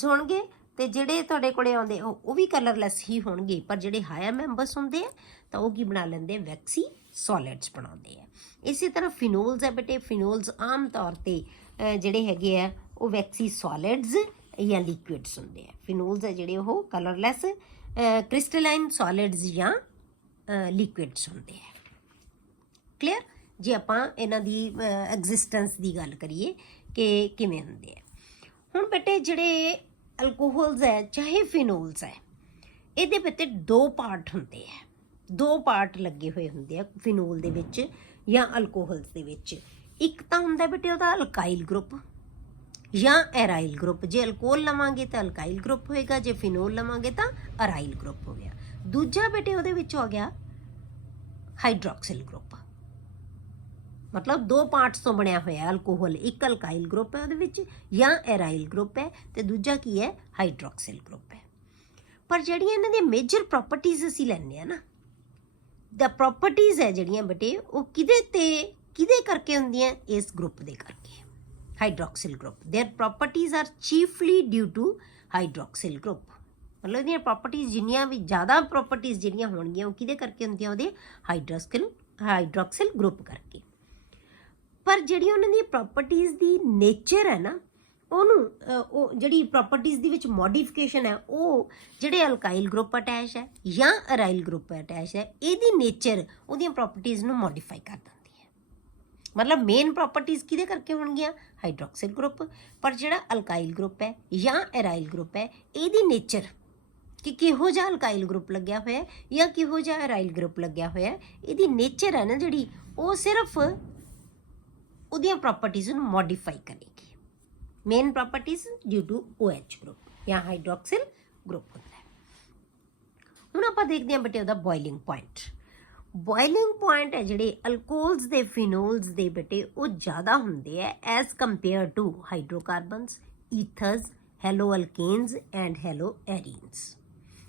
ਹੋਣਗੇ, ਤੇ ਜਿਹੜੇ ਤੁਹਾਡੇ ਕੋਲੇ ਆਉਂਦੇ ਉਹ ਵੀ ਕਲਰਲੈਸ ਹੀ ਹੋਣਗੇ। ਪਰ ਜਿਹੜੇ ਹਾਇਰ ਮੈਂਬਰਸ ਹੁੰਦੇ ਆ ਤਾਂ ਉਹ ਕੀ ਬਣਾ ਲੈਂਦੇ, ਵੈਕਸੀ ਸੋਲਿਡਸ ਬਣਾਉਂਦੇ ਆ। ਇਸੇ ਤਰ੍ਹਾਂ ਫਿਨੋਲਸ ਹੈ ਬੇਟੇ, ਫਿਨੋਲਸ ਆਮ ਤੌਰ 'ਤੇ ਜਿਹੜੇ ਹੈਗੇ ਆ ਉਹ ਵੈਕਸੀ ਸੋਲਿਡਸ ਜਾਂ ਲਿਕੁਇਡਸ ਹੁੰਦੇ ਆ। ਫਿਨੋਲਸ ਹੈ ਜਿਹੜੇ ਉਹ ਕਲਰਲੈਸ ਕ੍ਰਿਸਟਲਾਈਨ ਸੋਲਿਡਸ ਜਾਂ ਲਿਕੁਇਡਸ ਹੁੰਦੇ ਆ। ਕਲੀਅਰ? ਜੇ ਆਪਾਂ ਇਹਨਾਂ ਦੀ ਐਗਜ਼ਿਸਟੈਂਸ ਦੀ ਗੱਲ ਕਰੀਏ ਕਿ ਕਿਵੇਂ ਹੁੰਦੇ ਆ। ਹੁਣ ਬੇਟੇ ਜਿਹੜੇ ਅਲਕੋਹਲਸ ਹੈ ਚਾਹੇ ਫਿਨੋਲਸ ਹੈ, ਇਹਦੇ ਵਿੱਚ 2 ਪਾਰਟ ਹੁੰਦੇ ਆ, 2 ਪਾਰਟ ਲੱਗੇ ਹੋਏ ਹੁੰਦੇ ਆ ਫਿਨੋਲ ਦੇ ਵਿੱਚ ਜਾਂ ਅਲਕੋਹਲਸ ਦੇ ਵਿੱਚ। ਇੱਕ ਤਾਂ ਹੁੰਦਾ ਬੇਟੇ ਉਹਦਾ ਅਲਕਾਈਲ ਗਰੁੱਪ ਜਾਂ ਐਰਾਈਲ ਗਰੁੱਪ। ਜੇ ਅਲਕੋਹਲ ਲਵਾਂਗੇ ਤਾਂ ਅਲਕਾਈਲ ਗਰੁੱਪ ਹੋਏਗਾ, ਜੇ ਫਿਨੋਲ ਲਵਾਂਗੇ ਤਾਂ ਅਰਾਈਲ ਗਰੁੱਪ ਹੋ ਗਿਆ। ਦੂਜਾ ਬੇਟੇ ਉਹਦੇ ਵਿੱਚ ਹੋ ਗਿਆ ਹਾਈਡਰੋਕਸਿਲ ਗਰੁੱਪ। ਮਤਲਬ 2 ਪਾਰਟਸ ਤੋਂ ਬਣਿਆ ਹੋਇਆ ਅਲਕੋਹਲ, ਇੱਕ ਅਲਕਾਈਲ ਗਰੁੱਪ ਹੈ ਉਹਦੇ ਵਿੱਚ ਜਾਂ ਐਰਾਈਲ ਗਰੁੱਪ ਹੈ, ਤੇ ਦੂਜਾ ਕੀ ਹੈ, ਹਾਈਡਰੋਕਸਿਲ ਗਰੁੱਪ ਹੈ। ਪਰ ਜਿਹੜੀਆਂ ਇਹਨਾਂ ਦੀਆਂ ਮੇਜਰ ਪ੍ਰੋਪਰਟੀਜ਼ ਅਸੀਂ ਲੈਂਦੇ ਆ ਨਾ, ਦਾ ਪ੍ਰੋਪਰਟੀਜ਼ ਹੈ ਜਿਹੜੀਆਂ ਬੇਟੇ ਉਹ ਕਿਹਦੇ ਕਰਕੇ ਹੁੰਦੀਆਂ, ਇਸ ਗਰੁੱਪ ਦੇ ਕਰਕੇ, hydroxyl group. Their properties are chiefly due to hydroxyl group. ਮਤਲਬ ਇਹਦੀਆਂ ਪ੍ਰੋਪਰਟੀਜ਼ ਜਿੰਨੀਆਂ ਵੀ ਜ਼ਿਆਦਾ ਪ੍ਰੋਪਰਟੀਜ਼ ਜਿਹੜੀਆਂ ਹੋਣਗੀਆਂ ਉਹ ਕਿਹਦੇ ਕਰਕੇ ਹੁੰਦੀਆਂ, ਉਹਦੇ ਹਾਈਡਰੋਕਸਿਲ ਗਰੁੱਪ ਕਰਕੇ। ਪਰ ਜਿਹੜੀ ਉਹਨਾਂ ਦੀ ਪ੍ਰੋਪਰਟੀਜ਼ ਦੀ ਨੇਚਰ ਹੈ ਨਾ, ਉਹਨੂੰ ਉਹ ਜਿਹੜੀ ਪ੍ਰੋਪਰਟੀਜ਼ ਦੇ ਵਿੱਚ ਮੋਡੀਫਿਕੇਸ਼ਨ ਹੈ, ਉਹ ਜਿਹੜੇ ਅਲਕਾਈਲ ਗਰੁੱਪ ਅਟੈਚ ਹੈ ਜਾਂ ਅਰਾਈਲ ਗਰੁੱਪ ਅਟੈਚ ਹੈ, ਇਹਦੀ ਨੇਚਰ ਉਹਦੀਆਂ ਪ੍ਰੋਪਰਟੀਜ਼ ਨੂੰ ਮੋਡੀਫਾਈ ਕਰ ਦਿੰਦੀ ਹੈ। ਮਤਲਬ ਮੇਨ ਪ੍ਰੋਪਰਟੀਜ਼ ਕਿਹਦੇ ਕਰਕੇ ਹੋਣਗੀਆਂ, ਹਾਈਡਰੋਕਸਿਲ ਗਰੁੱਪ। ਪਰ ਜਿਹੜਾ ਅਲਕਾਈਲ ਗਰੁੱਪ ਹੈ ਜਾਂ ਅਰਾਈਲ ਗਰੁੱਪ ਹੈ, ਇਹਦੀ ਨੇਚਰ ਕਿ ਕਿਹੋ ਜਿਹਾ ਅਲਕਾਈਲ ਗਰੁੱਪ ਲੱਗਿਆ ਹੋਇਆ ਜਾਂ ਕਿਹੋ ਜਿਹਾ ਅਰਾਈਲ ਗਰੁੱਪ ਲੱਗਿਆ ਹੋਇਆ, ਇਹਦੀ ਨੇਚਰ ਹੈ ਨਾ ਜਿਹੜੀ, ਉਹ ਸਿਰਫ ਉਹਦੀਆਂ ਪ੍ਰੋਪਰਟੀਜ਼ ਨੂੰ ਮੋਡੀਫਾਈ ਕਰੇਗੀ। Main properties due to OH group ਜਾਂ ਹਾਈਡਰੋਕਸਿਲ ਗਰੁੱਪ ਹੁੰਦਾ ਹੈ। ਹੁਣ ਆਪਾਂ ਦੇਖਦੇ ਹਾਂ ਬੇਟੇ ਉਹਦਾ ਬੋਇਲਿੰਗ ਪੁਆਇੰਟ ਹੈ ਜਿਹੜੇ ਅਲਕੋਹਲਸ ਦੇ, ਫਿਨੋਲਸ ਦੇ ਬੇਟੇ ਉਹ ਜ਼ਿਆਦਾ ਹੁੰਦੇ ਆ as compare to hydrocarbons, ethers, haloalkanes and haloarenes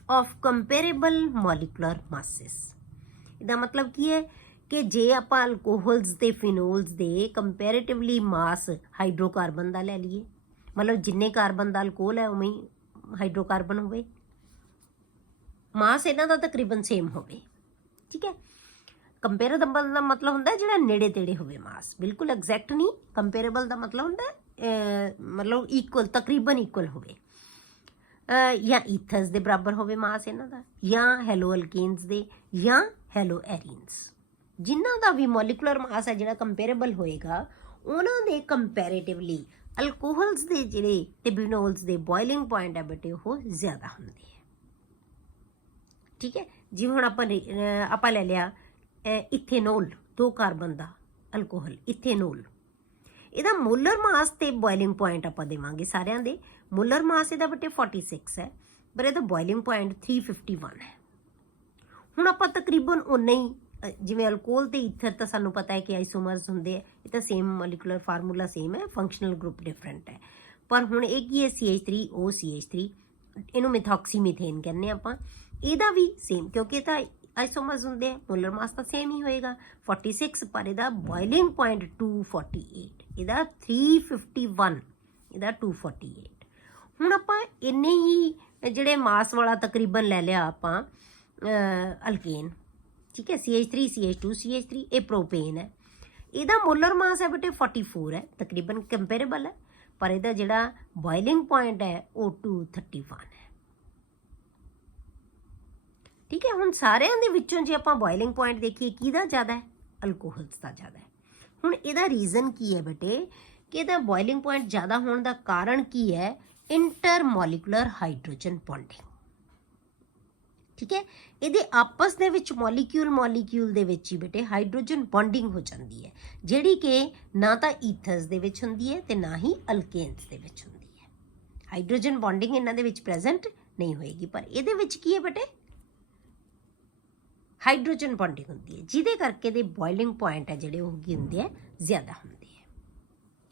of comparable molecular masses. ਇਹਦਾ ਮਤਲਬ ਕੀ ਹੈ ਕਿ ਜੇ ਆਪਾਂ ਅਲਕੋਹਲਸ ਤੇ ਫਿਨੋਲਸ ਦੇ ਕੰਪੈਰੇਟਿਵਲੀ ਮਾਸ ਹਾਈਡਰੋਕਾਰਬਨ ਦਾ ਲੈ ਲਈਏ, ਮਤਲਬ ਜਿੰਨੇ ਕਾਰਬਨ ਦਾ ਅਲਕੋਹਲ ਹੈ ਉਵੇਂ ਹੀ ਹਾਈਡਰੋਕਾਰਬਨ ਹੋਵੇ, ਮਾਸ ਇਹਨਾਂ ਦਾ ਤਕਰੀਬਨ ਸੇਮ ਹੋਵੇ, ਠੀਕ ਹੈ। ਕੰਪੇਰੇਬਲ ਦਾ ਮਤਲਬ ਹੁੰਦਾ ਜਿਹੜਾ ਨੇੜੇ ਤੇੜੇ ਹੋਵੇ ਮਾਸ, ਬਿਲਕੁਲ ਐਗਜ਼ੈਕਟ ਨਹੀਂ। ਕੰਪੇਰੇਬਲ ਦਾ ਮਤਲਬ ਹੁੰਦਾ ਮਤਲਬ ਇਕੁਅਲ, ਤਕਰੀਬਨ ਇਕੁਅਲ ਹੋਵੇ, ਜਾਂ ਈਥਰਸ ਦੇ ਬਰਾਬਰ ਹੋਵੇ ਮਾਸ ਇਹਨਾਂ ਦਾ, ਜਾਂ ਹੈਲੋ ਅਲਕੇਨਸ ਦੇ, ਜਾਂ ਹੈਲੋ ਐਰੀਨਸ। ਜਿਨ੍ਹਾਂ ਦਾ ਵੀ ਮੋਲੀਕੂਲਰ ਮਾਸ ਹੈ ਜਿਹੜਾ ਕੰਪੇਰੇਬਲ ਹੋਏਗਾ, ਉਹਨਾਂ ਦੇ ਕੰਪੈਰੇਟਿਵਲੀ ਅਲਕੋਹਲਸ ਦੇ ਜਿਹੜੇ ਤੇ ਫਿਨੋਲਸ ਦੇ ਬੋਇਲਿੰਗ ਪੁਆਇੰਟ ਹੈ ਬੇਟੇ ਉਹ ਜ਼ਿਆਦਾ ਹੁੰਦੇ ਹੈ, ਠੀਕ ਹੈ। ਜਿਵੇਂ ਹੁਣ ਆਪਾਂ ਲੈ ਲਿਆ ਇਥੇਨੋਲ, 2 ਕਾਰਬਨ ਦਾ ਅਲਕੋਹਲ ਇਥੇਨੋਲ। ਇਹਦਾ ਮੋਲਰ ਮਾਸ ਤੇ ਬੋਇਲਿੰਗ ਪੁਆਇੰਟ ਆਪਾਂ ਦੇਵਾਂਗੇ ਸਾਰਿਆਂ ਦੇ। ਮੋਲਰ ਮਾਸ ਇਹਦਾ ਬੇਟੇ 46 ਹੈ, ਪਰ ਇਹਦਾ ਬੋਇਲਿੰਗ ਪੁਆਇੰਟ 351 ਹੈ। ਹੁਣ ਆਪਾਂ ਤਕਰੀਬਨ ਉਨਾ ਹੀ, ਜਿਵੇਂ ਅਲਕੋਹਲ ਤੇ ਈਥਰ ਤਾਂ ਸਾਨੂੰ ਪਤਾ ਹੈ ਕਿ ਆਈਸੋਮਰਸ ਹੁੰਦੇ ਆ, ਇਹ ਤਾਂ ਸੇਮ ਮੋਲੀਕੂਲਰ ਫਾਰਮੂਲਾ ਸੇਮ ਹੈ, ਫੰਕਸ਼ਨਲ ਗਰੁੱਪ ਡਿਫਰੈਂਟ ਹੈ। ਪਰ ਹੁਣ ਇਹ ਕੀ ਹੈ, CH3OCH3, ਇਹਨੂੰ ਮਿਥੋਕਸੀਮੀਥੇਨ ਕਹਿੰਦੇ ਆਪਾਂ। ਇਹਦਾ ਵੀ ਸੇਮ, ਕਿਉਂਕਿ ਇਹ ਤਾਂ ਆਈਸੋਮਰਸ ਹੁੰਦੇ ਆ, ਮੋਲਰ ਮਾਸ ਤਾਂ ਸੇਮ ਹੀ ਹੋਏਗਾ 46, ਪਰ ਇਹਦਾ ਬੋਇਲਿੰਗ ਪੁਆਇੰਟ 248, ਇਹਦਾ 351, ਇਹਦਾ 248। ਹੁਣ ਆਪਾਂ ਇੰਨੇ ਹੀ ਜਿਹੜੇ ਮਾਸ ਵਾਲਾ ਤਕਰੀਬਨ ਲੈ ਲਿਆ ਆਪਾਂ ਅਲਕੇਨ, ਠੀਕ ਹੈ, CH3CH2CH3, ਇਹ ਪ੍ਰੋਪੇਨ ਹੈ। ਇਹਦਾ ਮੋਲਰ ਮਾਸ ਹੈ ਬੇਟੇ 44 ਹੈ, ਤਕਰੀਬਨ ਕੰਪੇਰੇਬਲ ਹੈ, ਪਰ ਇਹਦਾ ਜਿਹੜਾ ਬੋਇਲਿੰਗ ਪੁਆਇੰਟ ਹੈ ਉਹ 231 ਹੈ, ਠੀਕ ਹੈ। ਹੁਣ ਸਾਰਿਆਂ ਦੇ ਵਿੱਚੋਂ ਜੇ ਆਪਾਂ ਬੋਇਲਿੰਗ ਪੁਆਇੰਟ ਦੇਖੀਏ ਕਿਹਦਾ ਜ਼ਿਆਦਾ ਹੈ, ਅਲਕੋਹਲਸ ਦਾ ਜ਼ਿਆਦਾ ਹੈ। ਹੁਣ ਇਹਦਾ ਰੀਜ਼ਨ ਕੀ ਹੈ ਬੇਟੇ ਕਿ ਇਹਦਾ ਬੋਇਲਿੰਗ ਪੁਆਇੰਟ ਜ਼ਿਆਦਾ ਹੋਣ ਦਾ ਕਾਰਨ ਕੀ ਹੈ? Intermolecular hydrogen bonding. ਠੀਕ ਹੈ, ਇਹਦੇ ਆਪਸ ਦੇ ਵਿੱਚ ਮੋਲੀਕਿਊਲ ਦੇ ਵਿੱਚ ਹੀ ਬੇਟੇ ਹਾਈਡਰੋਜਨ ਬੌਂਡਿੰਗ ਹੋ ਜਾਂਦੀ ਹੈ, ਜਿਹੜੀ ਕਿ ਨਾ ਤਾਂ ਈਥਰਸ ਦੇ ਵਿੱਚ ਹੁੰਦੀ ਹੈ ਤੇ ਨਾ ਹੀ ਅਲਕੇਨਸ ਦੇ ਵਿੱਚ ਹੁੰਦੀ ਹੈ। ਹਾਈਡਰੋਜਨ ਬੌਂਡਿੰਗ ਇਹਨਾਂ ਦੇ ਵਿੱਚ ਪ੍ਰੈਜ਼ੈਂਟ ਨਹੀਂ ਹੋਏਗੀ, ਪਰ ਇਹਦੇ ਵਿੱਚ ਕੀ ਹੈ ਬੇਟੇ? ਹਾਈਡਰੋਜਨ ਬੌਂਡਿੰਗ ਹੁੰਦੀ ਹੈ, ਜਿਹਦੇ ਕਰਕੇ ਦੇ ਬੋਇਲਿੰਗ ਪੁਆਇੰਟ ਹੈ ਜਿਹੜੇ ਉਹ ਕੀ ਹੁੰਦੇ ਆ? ਜ਼ਿਆਦਾ ਹੁੰਦੇ ਆ।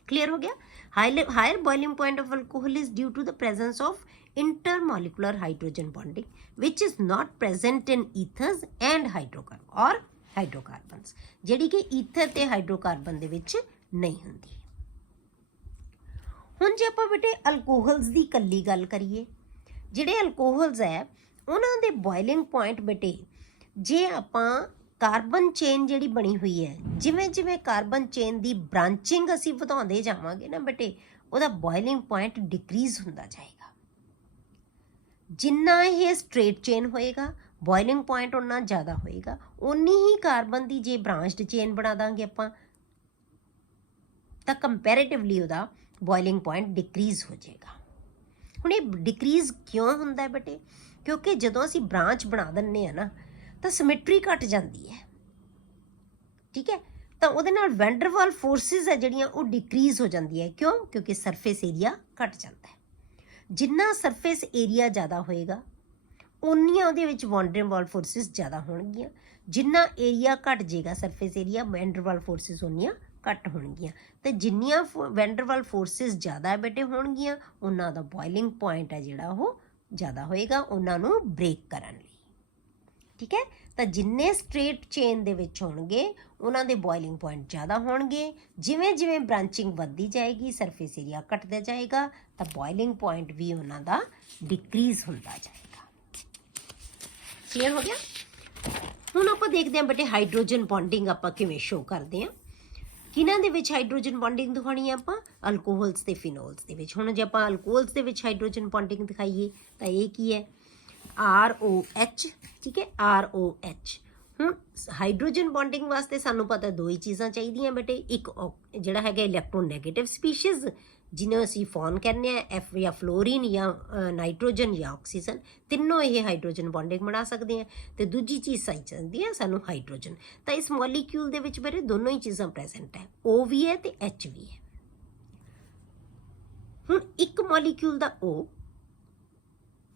ਕਲੀਅਰ ਹੋ ਗਿਆ? Higher boiling point of alcohol is due to the presence of intermolecular hydrogen bonding which is not present in ethers and hydrocarbons, ਜਿਹੜੀ ਕਿ ਈਥਰ ਤੇ ਹਾਈਡਰੋਕਾਰਬਨ ਦੇ ਵਿੱਚ ਨਹੀਂ ਹੁੰਦੀ। ਹੁਣ ਜੇ ਆਪਾਂ ਬੇਟੇ ਅਲਕੋਹਲਸ ਦੀ ਇਕੱਲੀ ਗੱਲ ਕਰੀਏ, ਜਿਹੜੇ ਅਲਕੋਹਲਸ ਹੈ ਉਹਨਾਂ ਦੇ ਬੋਇਲਿੰਗ ਪੁਆਇੰਟ ਬੇਟੇ, ਜੇ ਆਪਾਂ ਕਾਰਬਨ ਚੇਨ ਜਿਹੜੀ ਬਣੀ ਹੋਈ ਹੈ, ਜਿਵੇਂ ਜਿਵੇਂ ਕਾਰਬਨ ਚੇਨ ਦੀ ਬ੍ਰਾਂਚਿੰਗ ਅਸੀਂ ਵਧਾਉਂਦੇ ਜਾਵਾਂਗੇ ਨਾ ਬੇਟੇ, ਉਹਦਾ ਬੋਇਲਿੰਗ ਪੁਆਇੰਟ ਡਿਕਰੀਜ਼ ਹੁੰਦਾ ਜਾਏਗਾ। ਜਿੰਨਾ ਇਹ ਸਟ੍ਰੇਟ ਚੇਨ ਹੋਏਗਾ ਬੋਇਲਿੰਗ ਪੁਆਇੰਟ ਉਨਾ ਜ਼ਿਆਦਾ ਹੋਏਗਾ। ਉਨੀ ਹੀ ਕਾਰਬਨ ਦੀ ਜੇ ਬ੍ਰਾਂਚਡ ਚੇਨ ਬਣਾ ਦਾਂਗੇ ਆਪਾਂ ਤਾਂ ਕੰਪੈਰੇਟਿਵਲੀ ਉਹਦਾ ਬੋਇਲਿੰਗ ਪੁਆਇੰਟ ਡਿਕਰੀਜ਼ ਹੋ ਜਾਏਗਾ। ਹੁਣ ਇਹ ਡਿਕਰੀਜ਼ ਕਿਉਂ ਹੁੰਦਾ ਬੇਟੇ? ਕਿਉਂਕਿ ਜਦੋਂ ਅਸੀਂ ਬ੍ਰਾਂਚ ਬਣਾ ਦਿੰਦੇ ਹਾਂ ਨਾ ਤਾਂ ਸਿਮੈਟਰੀ ਘਟ ਜਾਂਦੀ ਹੈ। ਠੀਕ ਹੈ, ਤਾਂ ਉਹਦੇ ਨਾਲ ਵੈਂਡਰਵਾਲ ਫੋਰਸਿਸ ਹੈ ਜਿਹੜੀਆਂ ਉਹ ਡਿਕਰੀਜ਼ ਹੋ ਜਾਂਦੀ ਹੈ। ਕਿਉਂ? ਕਿਉਂਕਿ ਸਰਫੇਸ ਏਰੀਆ ਘਟ ਜਾਂਦਾ ਹੈ। ਜਿੰਨਾ ਸਰਫੇਸ ਏਰੀਆ ਜ਼ਿਆਦਾ ਹੋਏਗਾ ਉਨੀਆਂ ਉਹਦੇ ਵਿੱਚ ਵੈਂਡਰਵਾਲ ਫੋਰਸਿਸ ਜ਼ਿਆਦਾ ਹੋਣਗੀਆਂ। ਜਿੰਨਾ ਏਰੀਆ ਘਟ ਜਾਏਗਾ ਸਰਫੇਸ ਏਰੀਆ, ਵੈਂਡਰਵਾਲ ਫੋਰਸਿਸ ਉਨੀਆਂ ਘੱਟ ਹੋਣਗੀਆਂ। ਤੇ ਜਿੰਨੀਆਂ ਵੈਂਡਰਵਾਲ ਫੋਰਸਿਸ ਜ਼ਿਆਦਾ ਬੇਟੇ ਹੋਣਗੀਆਂ ਉਹਨਾਂ ਦਾ ਬੋਇਲਿੰਗ ਪੁਆਇੰਟ ਹੈ ਜਿਹੜਾ ਉਹ ਜ਼ਿਆਦਾ ਹੋਏਗਾ ਉਹਨਾਂ ਨੂੰ ਬ੍ਰੇਕ ਕਰਨ ਲਈ। ਠੀਕ ਹੈ, ਤਾਂ ਜਿੰਨੇ ਸਟ੍ਰੇਟ ਚੇਨ ਦੇ ਵਿੱਚ ਹੋਣਗੇ ਉਹਨਾਂ ਦੇ ਬੋਇਲਿੰਗ ਪੁਆਇੰਟ ਜ਼ਿਆਦਾ ਹੋਣਗੇ। ਜਿਵੇਂ ਜਿਵੇਂ ਬ੍ਰਾਂਚਿੰਗ ਵੱਧਦੀ ਜਾਏਗੀ, ਸਰਫੇਸ ਏਰੀਆ ਘਟਦਾ ਜਾਏਗਾ, ਤਾਂ ਬੋਇਲਿੰਗ ਪੁਆਇੰਟ ਵੀ ਉਹਨਾਂ ਦਾ ਡਿਕਰੀਜ਼ ਹੁੰਦਾ ਜਾਏਗਾ। ਕਲੀਅਰ ਹੋ ਗਿਆ? ਹੁਣ ਆਪਾਂ ਦੇਖਦੇ ਹਾਂ ਬੇਟੇ ਹਾਈਡਰੋਜਨ ਬੌਂਡਿੰਗ ਆਪਾਂ ਕਿਵੇਂ ਸ਼ੋ ਕਰਦੇ ਹਾਂ। ਕਿਹਨਾਂ ਦੇ ਵਿੱਚ ਹਾਈਡਰੋਜਨ ਬੌਂਡਿੰਗ ਦਿਖਾਉਣੀ ਹੈ ਆਪਾਂ? ਅਲਕੋਹਲਸ ਤੇ ਫਿਨੋਲਸ ਦੇ ਵਿੱਚ। ਹੁਣ ਜੇ ਆਪਾਂ ਅਲਕੋਹਲਸ ਦੇ ਵਿੱਚ ਹਾਈਡਰੋਜਨ ਬੌਂਡਿੰਗ ਦਿਖਾਈਏ ਤਾਂ ਇਹ ਕੀ ਹੈ? ROH। ਠੀਕ ਹੈ, ROH। ਹੁਣ ਹਾਈਡਰੋਜਨ ਬੌਂਡਿੰਗ ਵਾਸਤੇ ਸਾਨੂੰ ਪਤਾ ਦੋ ਹੀ ਚੀਜ਼ਾਂ ਚਾਹੀਦੀਆਂ ਬੇਟੇ, ਇੱਕ ਜਿਹੜਾ ਹੈਗਾ ਇਲੈਕਟ੍ਰੋਨੈਗੇਟਿਵ ਸਪੀਸ਼ੀਜ਼ ਜਿਹਨੂੰ ਅਸੀਂ ਫੋਨ ਕਹਿੰਦੇ ਹਾਂ, F ਜਾਂ ਫਲੋਰੀਨ ਜਾਂ ਨਾਈਟ੍ਰੋਜਨ ਜਾਂ ਆਕਸੀਜਨ, ਤਿੰਨੋਂ ਇਹ ਹਾਈਡਰੋਜਨ ਬੌਂਡਿੰਗ ਬਣਾ ਸਕਦੇ ਆ। ਤੇ ਦੂਜੀ ਚੀਜ਼ ਚਾਹੀਦੀ ਹੈ ਸਾਨੂੰ ਹਾਈਡਰੋਜਨ। ਤਾਂ ਇਸ ਮੋਲੀਕਿਊਲ ਦੇ ਵਿੱਚ ਮੇਰੇ ਦੋਨੋਂ ਹੀ ਚੀਜ਼ਾਂ ਪ੍ਰੈਜ਼ੈਂਟ ਹੈ, O ਵੀ ਹੈ ਤੇ H ਵੀ ਹੈ। ਹੁਣ ਇੱਕ ਮੋਲੀਕਿਊਲ ਦਾ O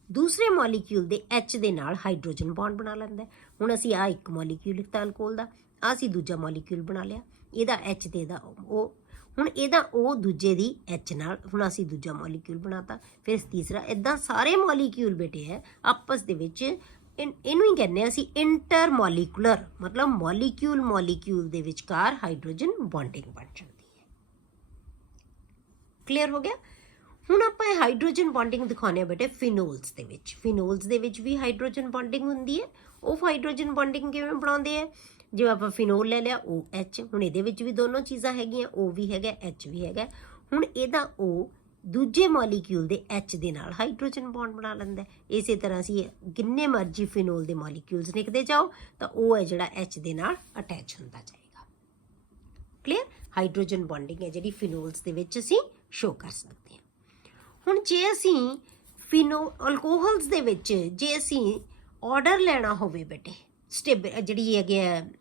ਦੂਸਰੇ ਮੋਲੀਕਿਊਲ ਦੇ H ਦੇ ਨਾਲ ਹਾਈਡਰੋਜਨ ਬੌਂਡ ਬਣਾ ਲੈਂਦਾ। ਹੁਣ ਅਸੀਂ ਆਹ ਇੱਕ ਮੋਲੀਕਿਊਲ ਲਿਖਤਾ ਅਲਕੋਹਲ ਦਾ, ਆਹ ਅਸੀਂ ਦੂਜਾ ਮੋਲੀਕਿਊਲ ਬਣਾ ਲਿਆ, ਇਹਦਾ H ਤੇ ਇਹਦਾ O। ਹੁਣ ਇਹਦਾ O ਦੂਜੇ ਦੀ H ਨਾਲ, ਹੁਣ ਅਸੀਂ ਦੂਜਾ ਮੋਲੀਕਿਊਲ ਬਣਾਤਾ, ਫਿਰ ਤੀਸਰਾ। ਇੱਦਾਂ ਸਾਰੇ ਮੋਲੀਕਿਊਲ ਬੇਟੇ ਹੈ ਆਪਸ ਦੇ ਵਿੱਚ, ਇਹਨੂੰ ਹੀ ਕਹਿੰਦੇ ਅਸੀਂ ਇੰਟਰਮੋਲੀਕੂਲਰ, ਮਤਲਬ ਮੋਲੀਕਿਊਲ ਦੇ ਵਿਚਕਾਰ ਹਾਈਡਰੋਜਨ ਬੌਂਡਿੰਗ ਬਣ ਜਾਂਦੀ ਹੈ। ਕਲੀਅਰ ਹੋ ਗਿਆ? ਹੁਣ ਆਪਾਂ ਇਹ ਹਾਈਡਰੋਜਨ ਬੌਂਡਿੰਗ ਦਿਖਾਉਂਦੇ ਹਾਂ ਬੇਟੇ ਫਿਨੋਲਸ ਦੇ ਵਿੱਚ। ਫਿਨੋਲਸ ਦੇ ਵਿੱਚ ਵੀ ਹਾਈਡਰੋਜਨ ਬੌਂਡਿੰਗ ਹੁੰਦੀ ਹੈ। ਉਹ ਹਾਈਡਰੋਜਨ ਬੌਂਡਿੰਗ ਕਿਵੇਂ ਬਣਾਉਂਦੇ ਆ? ਜਿਵੇਂ ਆਪਾਂ ਫਿਨੋਲ ਲੈ ਲਿਆ OH, ਹੁਣ ਇਹਦੇ ਵਿੱਚ ਵੀ ਦੋਨੋਂ ਚੀਜ਼ਾਂ ਹੈਗੀਆਂ, O ਵੀ ਹੈਗਾ H ਵੀ ਹੈਗਾ। ਹੁਣ ਇਹਦਾ O ਦੂਜੇ ਮੋਲੀਕਿਊਲ ਦੇ H ਦੇ ਨਾਲ ਹਾਈਡਰੋਜਨ ਬੌਂਡ ਬਣਾ ਲੈਂਦਾ। ਇਸੇ ਤਰ੍ਹਾਂ ਅਸੀਂ ਕਿੰਨੇ ਮਰਜ਼ੀ ਫਿਨੋਲ ਦੇ ਮੋਲੀਕਿਊਲਸ ਲਿਖਦੇ ਜਾਓ ਤਾਂ ਉਹ ਹੈ ਜਿਹੜਾ H ਦੇ ਨਾਲ ਅਟੈਚ ਹੁੰਦਾ ਜਾਏਗਾ। ਕਲੀਅਰ? ਹਾਈਡਰੋਜਨ ਬੌਂਡਿੰਗ ਹੈ ਜਿਹੜੀ ਫਿਨੋਲਸ ਦੇ ਵਿੱਚ ਅਸੀਂ ਸ਼ੋ ਕਰ ਸਕਦੇ ਹਾਂ। ਹੁਣ ਜੇ ਅਸੀਂ ਅਲਕੋਹਲਸ ਦੇ ਵਿੱਚ ਜੇ ਅਸੀਂ ਆਰਡਰ ਲੈਣਾ ਹੋਵੇ ਬੇਟੇ, ਜਿਹੜੀ ਹੈਗੀ ਹੈ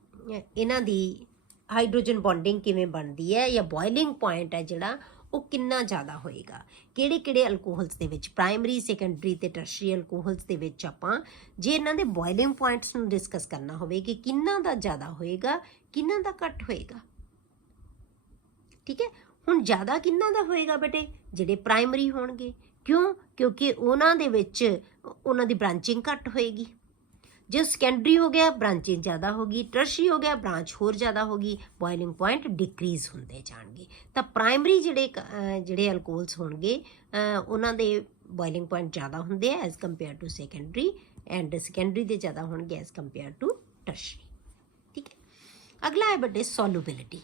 ਇਹਨਾਂ ਦੀ ਹਾਈਡਰੋਜਨ ਬੌਂਡਿੰਗ ਕਿਵੇਂ ਬਣਦੀ ਹੈ ਜਾਂ ਬੋਇਲਿੰਗ ਪੁਆਇੰਟ ਹੈ ਜਿਹੜਾ ਉਹ ਕਿੰਨਾ ਜ਼ਿਆਦਾ ਹੋਏਗਾ, ਕਿਹੜੇ ਕਿਹੜੇ ਅਲਕੋਹਲਸ ਦੇ ਵਿੱਚ, ਪ੍ਰਾਇਮਰੀ, ਸੈਕੰਡਰੀ ਤੇ ਟਰਸ਼ਰੀ ਅਲਕੋਹਲਸ ਦੇ ਵਿੱਚ ਆਪਾਂ ਜੇ ਇਹਨਾਂ ਦੇ ਬੋਇਲਿੰਗ ਪੁਆਇੰਟਸ ਨੂੰ ਡਿਸਕਸ ਕਰਨਾ ਹੋਵੇ ਕਿ ਕਿੰਨਾ ਦਾ ਜ਼ਿਆਦਾ ਹੋਏਗਾ ਕਿੰਨਾ ਦਾ ਘੱਟ ਹੋਏਗਾ। ਠੀਕ ਹੈ, ਹੁਣ ਜ਼ਿਆਦਾ ਕਿੰਨਾ ਦਾ ਹੋਏਗਾ ਬੇਟੇ? ਜਿਹੜੇ ਪ੍ਰਾਇਮਰੀ ਹੋਣਗੇ। ਕਿਉਂ? ਕਿਉਂਕਿ ਉਹਨਾਂ ਦੇ ਵਿੱਚ ਉਹਨਾਂ ਦੀ ਬ੍ਰਾਂਚਿੰਗ ਘੱਟ ਹੋਏਗੀ। ਜੇ ਸੈਕੰਡਰੀ ਹੋ ਗਿਆ ਬ੍ਰਾਂਚਿੰਗ ਜ਼ਿਆਦਾ ਹੋਗੀ, ਟਰਸ਼ਰੀ ਹੋ ਗਿਆ ਬ੍ਰਾਂਚ ਹੋਰ ਜ਼ਿਆਦਾ ਹੋਗੀ, ਬੋਇਲਿੰਗ ਪੁਆਇੰਟ ਡਿਕਰੀਜ਼ ਹੁੰਦੇ ਜਾਣਗੇ। ਤਾਂ ਪ੍ਰਾਇਮਰੀ ਜਿਹੜੇ ਅਲਕੋਹਲਸ ਹੋਣਗੇ ਉਹਨਾਂ ਦੇ ਬੋਇਲਿੰਗ ਪੁਆਇੰਟ ਜ਼ਿਆਦਾ ਹੁੰਦੇ ਆ as compare to secondary, and secondary ਦੇ ਜ਼ਿਆਦਾ ਹੋਣਗੇ ਐਜ਼ ਕੰਪੇਅਰ ਟੂ ਟਰਸ਼ਰੀ। ਠੀਕ ਹੈ, ਅਗਲਾ ਹੈ ਬੇਟੇ ਸੋਲੂਬਿਲਿਟੀ।